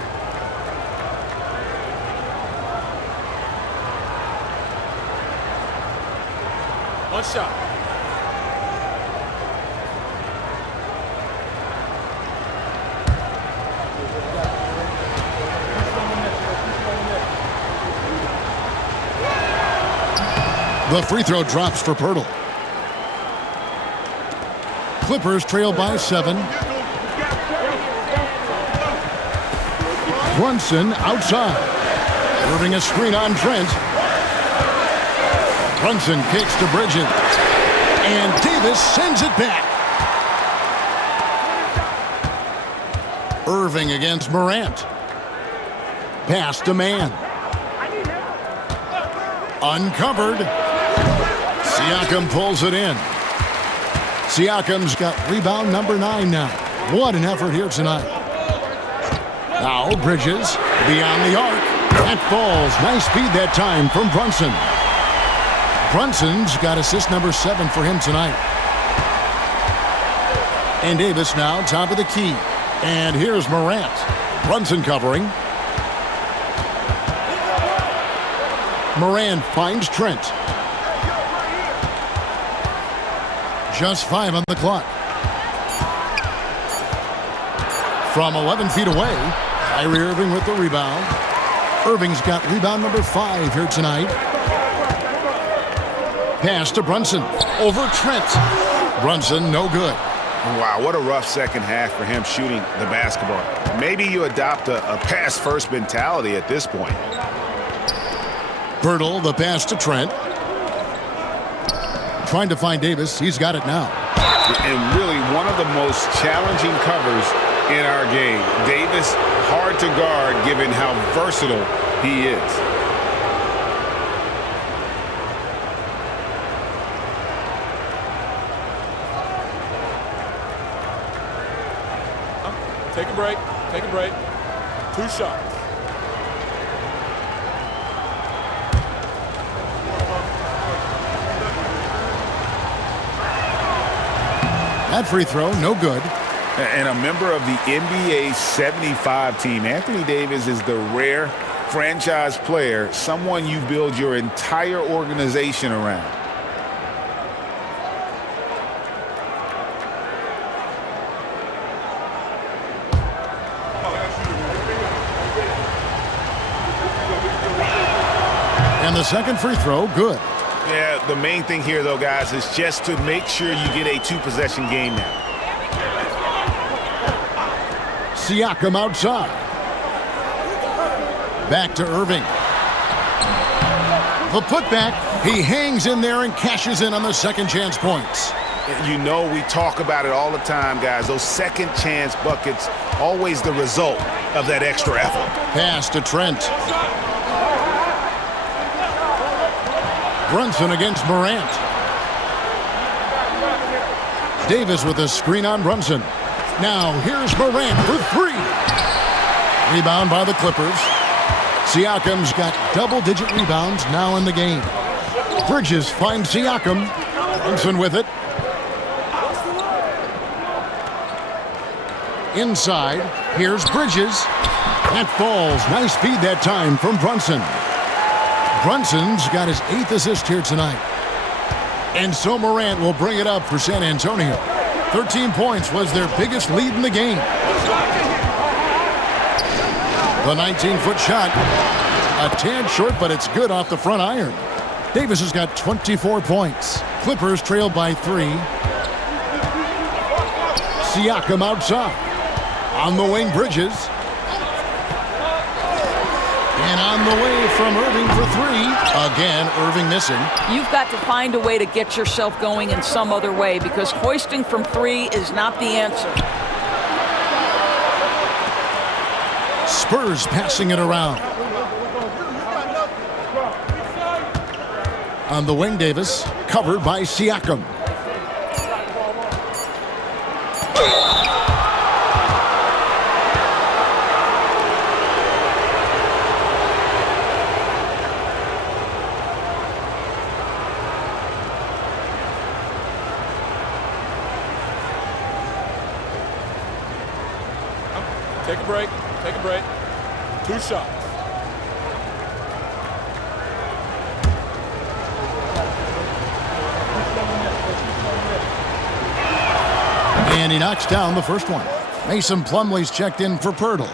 One shot. The free throw drops for Poeltl. Clippers trail by 7. Brunson outside. Irving a screen on Trent. Brunson kicks to Bridges. And Davis sends it back. Irving against Morant. Pass to Mann. Uncovered. Siakam pulls it in. Siakam's got rebound number 9 now. What an effort here tonight. Now Bridges beyond the arc. That falls. Nice speed that time from Brunson. Brunson's got assist number 7 for him tonight. And Davis now top of the key. And here's Morant. Brunson covering. Morant finds Trent. Just 5 on the clock. From 11 feet away, Kyrie Irving with the rebound. Irving's got rebound number 5 here tonight. Pass to Brunson. Over Trent. Brunson, no good. Wow, what a rough second half for him shooting the basketball. Maybe you adopt a pass-first mentality at this point. Poeltl, the pass to Trent. Trying to find Davis. He's got it now. And really one of the most challenging covers in our game. Davis, hard to guard given how versatile he is. Take a break. Take a break. 2 shots. That free throw, no good. And a member of the NBA 75 team, Anthony Davis is the rare franchise player, someone you build your entire organization around. And the second free throw, good. Yeah, the main thing here, though, guys, is just to make sure you get a two-possession game now. Siakam outside. Back to Irving. The putback. He hangs in there and cashes in on the second chance points. You know we talk about it all the time, guys. Those second chance buckets, always the result of that extra effort. Pass to Trent. Brunson against Morant. Davis with a screen on Brunson. Now here's Morant for three. Rebound by the Clippers. Siakam's got double-digit rebounds now in the game. Bridges finds Siakam. Brunson with it. Inside, here's Bridges. That falls. Nice feed that time from Brunson. Brunson's got his 8th assist here tonight. And so Morant will bring it up for San Antonio. 13 points was their biggest lead in the game. The 19-foot shot. A tad short, but it's good off the front iron. Davis has got 24 points. Clippers trail by 3. Siakam outside. On the wing, Bridges. And on the way from Irving for 3. Again, Irving missing. You've got to find a way to get yourself going in some other way because hoisting from 3 is not the answer. Spurs passing it around. On the wing, Davis, covered by Siakam. Take a break. Take a break. 2 shots. And he knocks down the first one. Mason Plumlee's checked in for Pirtle.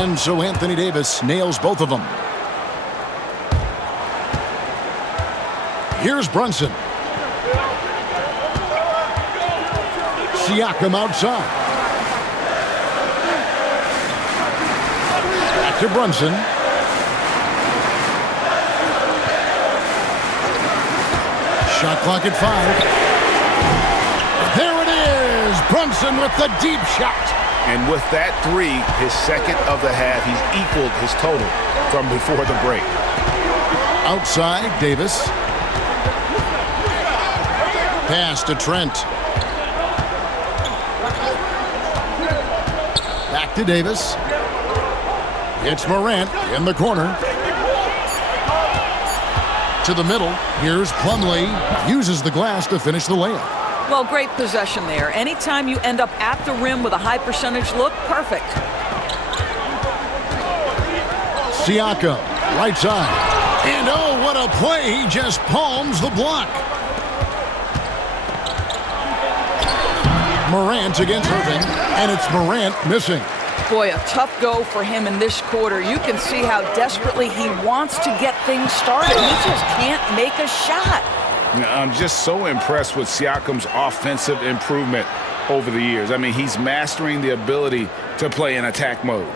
And so Anthony Davis nails both of them. Here's Brunson. Siakam outside. Back to Brunson. Shot clock at 5. There it is! Brunson with the deep shot. And with that 3, his second of the half, he's equaled his total from before the break. Outside, Davis. Pass to Trent. Back to Davis. It's Morant in the corner. To the middle. Here's Plumlee. Uses the glass to finish the layup. Well, great possession there. Anytime you end up at the rim with a high percentage look, perfect. Siakam, right side. And oh, what a play. He just palms the block. Morant against Irving, and it's Morant missing. Boy, a tough go for him in this quarter. You can see how desperately he wants to get things started. He just can't make a shot. I'm just so impressed with Siakam's offensive improvement over the years. I mean, he's mastering the ability to play in attack mode.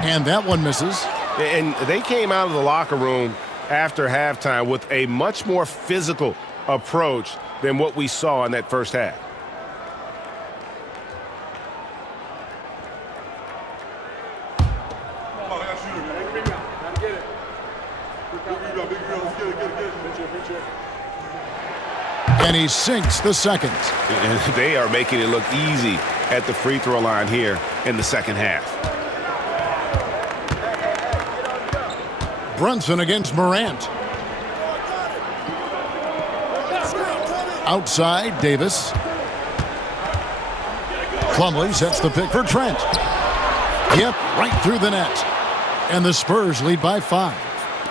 And that one misses. And they came out of the locker room after halftime with a much more physical approach than what we saw in that first half. And he sinks the second. And they are making it look easy at the free throw line here in the second half. Brunson against Morant. Outside, Davis. Plumlee sets the pick for Trent. Yep, right through the net. And the Spurs lead by 5.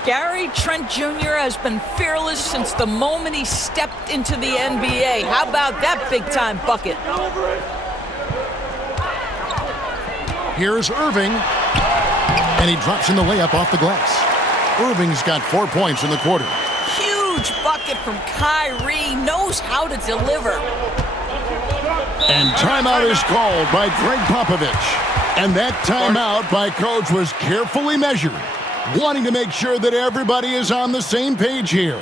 Gary Trent Jr. has been fearless since the moment he stepped into the NBA. How about that big-time bucket? Here's Irving. And he drops in the layup off the glass. Irving's got 4 points in the quarter. Huge bucket from Kyrie. Knows how to deliver. And timeout is called by Greg Popovich. And that timeout by Coach was carefully measured, wanting to make sure that everybody is on the same page here.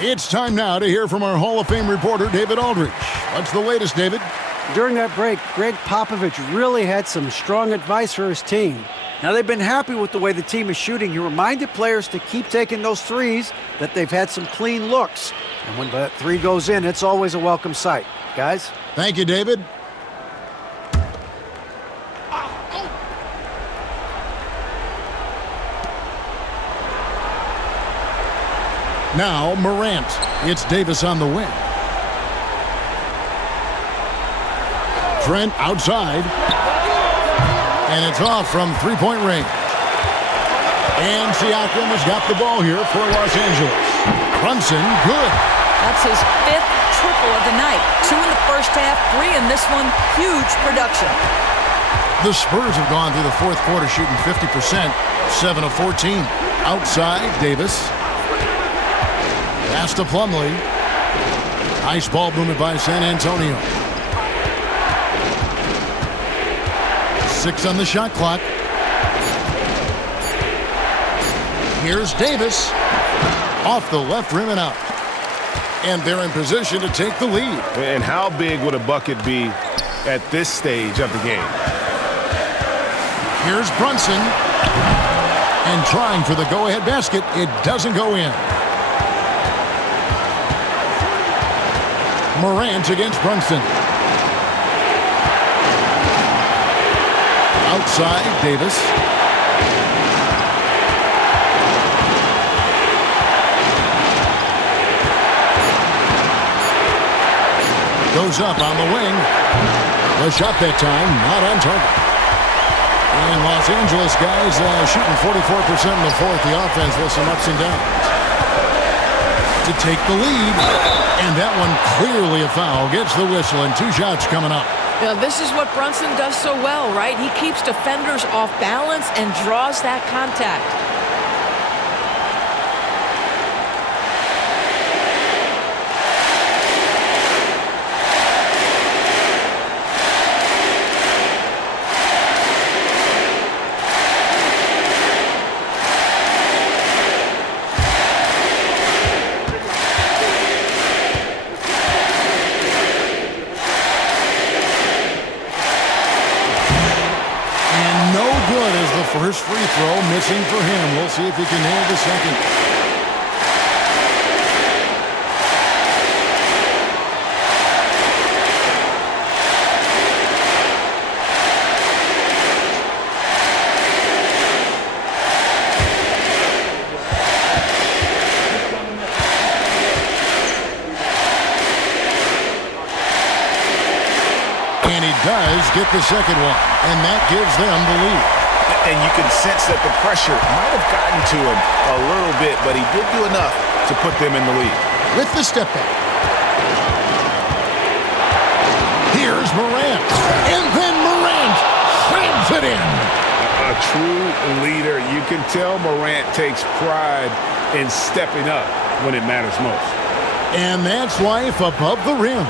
It's time now to hear from our Hall of Fame reporter, David Aldridge. What's the latest, David? During that break, Greg Popovich really had some strong advice for his team. Now, they've been happy with the way the team is shooting. He reminded players to keep taking those threes, that they've had some clean looks. And when that three goes in, it's always a welcome sight. Guys? Thank you, David. Now, Morant. It's Davis on the wing. Trent outside. And it's off from three-point range. And Siakam has got the ball here for Los Angeles. Brunson, good. That's his 5th triple of the night. 2 in the first half, 3 in this one. Huge production. The Spurs have gone through the fourth quarter shooting 50%, 7 of 14. Outside, Davis. Pass to Plumlee. Nice ball movement by San Antonio. 6 on the shot clock. Here's Davis. Off the left rim and out. And they're in position to take the lead. And how big would a bucket be at this stage of the game? Here's Brunson. And trying for the go-ahead basket. It doesn't go in. Morant against Brunson. Outside, Davis. Goes up on the wing. The shot that time, not on target. And Los Angeles guys shooting 44% in the fourth. The offense with some ups and downs. To take the lead. And that one clearly a foul. Gets the whistle and 2 shots coming up. Now, this is what Brunson does so well, right? He keeps defenders off balance and draws that contact. good as the first free throw missing for him. We'll see if he can nail the second. And he does get the second one, and that gives them the lead. And you can sense that the pressure might have gotten to him a little bit, but he did do enough to put them in the lead. With the step back. Here's Morant. And then Morant slams it in. A true leader. You can tell Morant takes pride in stepping up when it matters most. And that's life above the rim,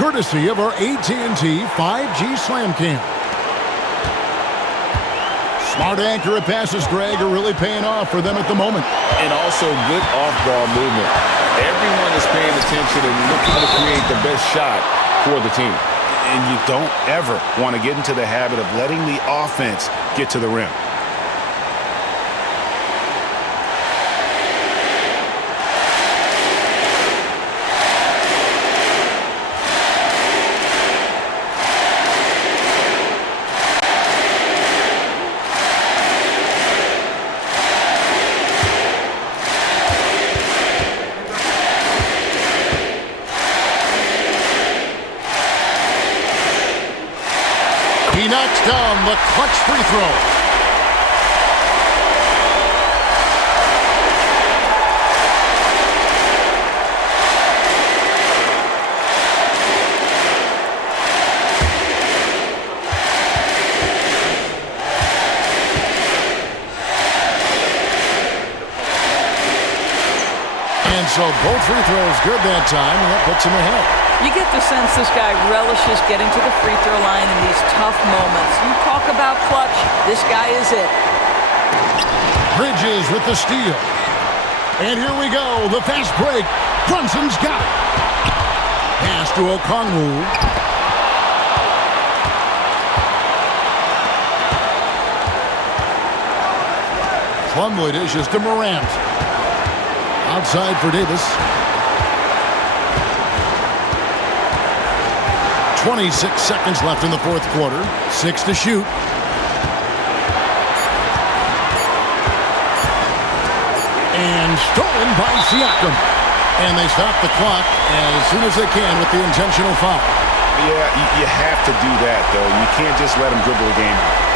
courtesy of our AT&T 5G Slam Cam. Smart, accurate passes, Greg, are really paying off for them at the moment. And also good off-ball movement. Everyone is paying attention and looking to create the best shot for the team. And you don't ever want to get into the habit of letting the offense get to the rim. He knocks down the clutch free throw. And so both free throws good that time, and that puts him ahead. You get the sense this guy relishes getting to the free throw line in these tough moments. You talk about clutch, this guy is it. Bridges with the steal. And here we go, the fast break. Brunson's got it. Pass to Okongwu. Plumlee dishes to Morant. Outside for Davis. 26 seconds left in the fourth quarter. 6 to shoot. And stolen by Siakam. And they stop the clock as soon as they can with the intentional foul. Yeah, you have to do that, though. You can't just let them dribble the game out.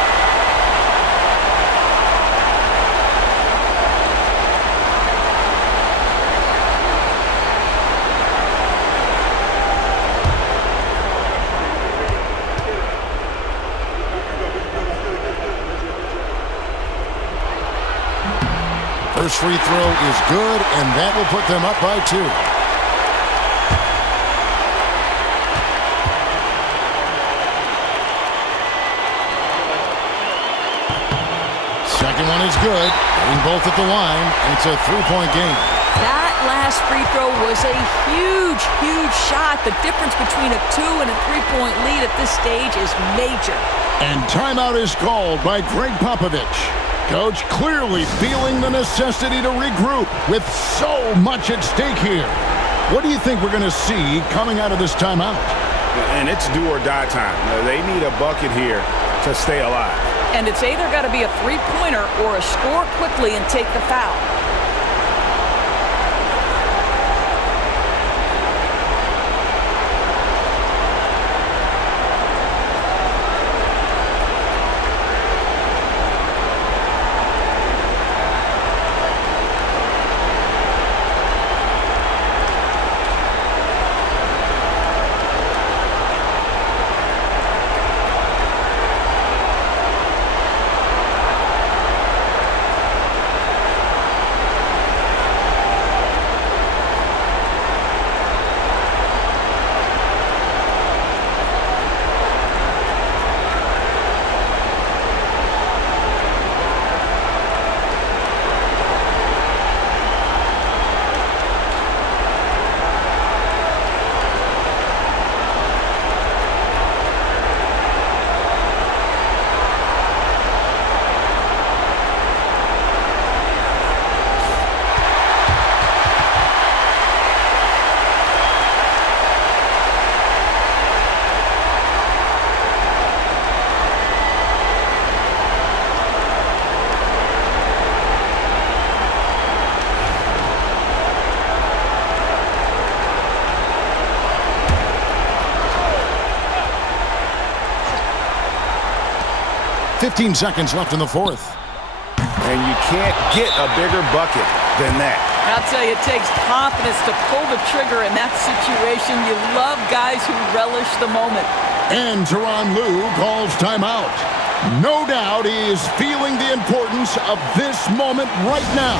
First free throw is good, and that will put them up by 2. Second one is good. Getting both at the line, and it's a 3-point game. That last free throw was a huge, huge shot. The difference between a 2 and a 3-point lead at this stage is major. And timeout is called by Greg Popovich. Coach clearly feeling the necessity to regroup with so much at stake here. What do you think we're going to see coming out of this timeout? And it's do or die time. They need a bucket here to stay alive. And it's either got to be a three-pointer or a score quickly and take the foul. 15 seconds left in the fourth. And you can't get a bigger bucket than that. I'll tell you, it takes confidence to pull the trigger in that situation. You love guys who relish the moment. And Tyronn Lue calls timeout. No doubt he is feeling the importance of this moment right now.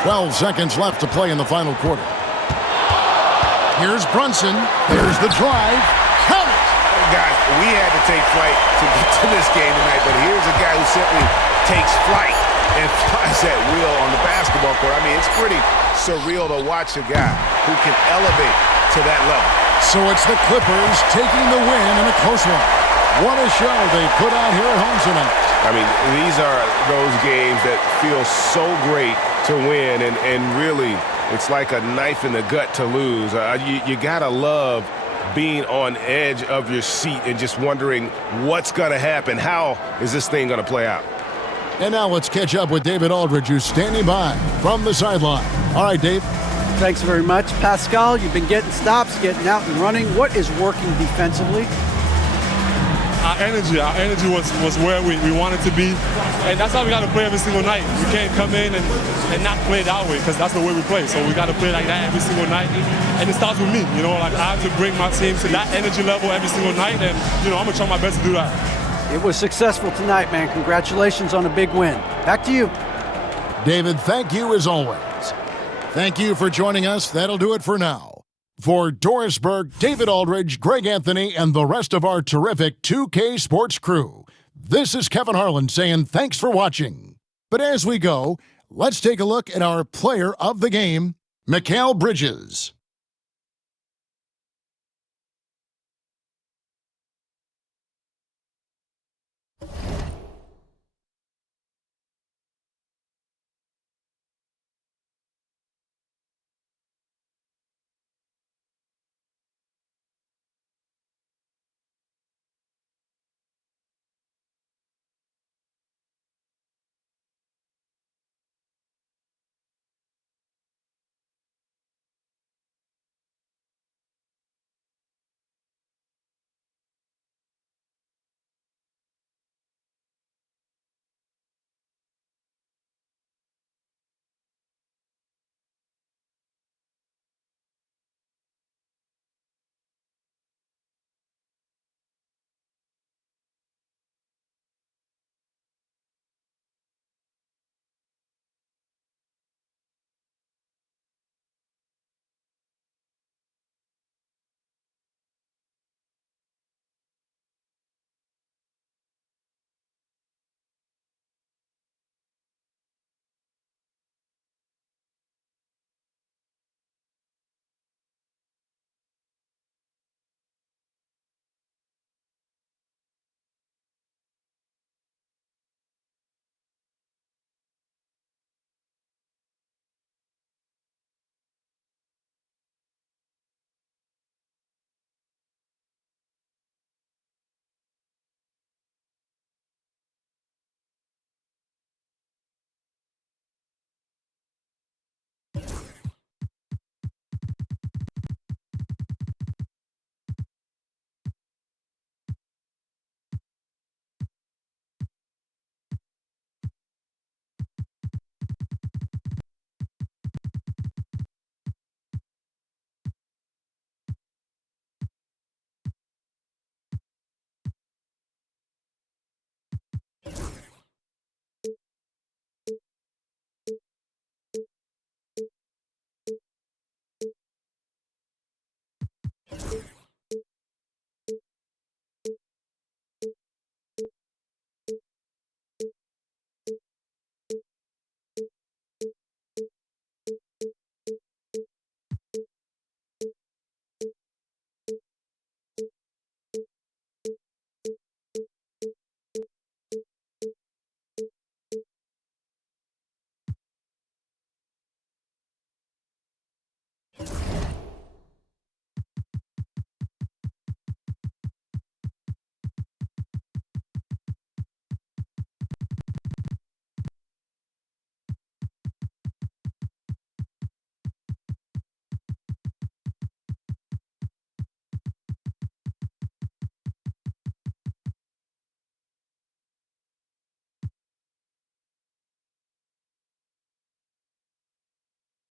Twelve seconds left to play in the final quarter. Here's Brunson. There's the drive. Count it! Guys, we had to take flight to get to this game tonight, but here's a guy who simply takes flight and flies that wheel on the basketball court. I mean, it's pretty surreal to watch a guy who can elevate to that level. So it's the Clippers taking the win in a close one. What a show they put on here at home tonight. I mean, these are those games that feel so great to win, and really, it's like a knife in the gut to lose. You got to love being on edge of your seat and just wondering what's going to happen. How is this thing going to play out? And now let's catch up with David Aldridge, who's standing by from the sideline. All right, Dave. Thanks very much. Pascal, you've been getting stops, getting out and running. What is working defensively? Our energy was where we wanted to be, and that's how we got to play every single night. We can't come in and not play that way, because that's the way we play. So we got to play like that every single night, and it starts with me. You know, like I have to bring my team to that energy level every single night, and you know I'm gonna try my best to do that. It was successful tonight, man. Congratulations on a big win. Back to you. David, thank you as always. Thank you for joining us. That'll do it for now. For Doris Burke, David Aldridge, Greg Anthony, and the rest of our terrific 2K Sports crew, this is Kevin Harlan saying thanks for watching. But as we go, let's take a look at our player of the game, Mikal Bridges.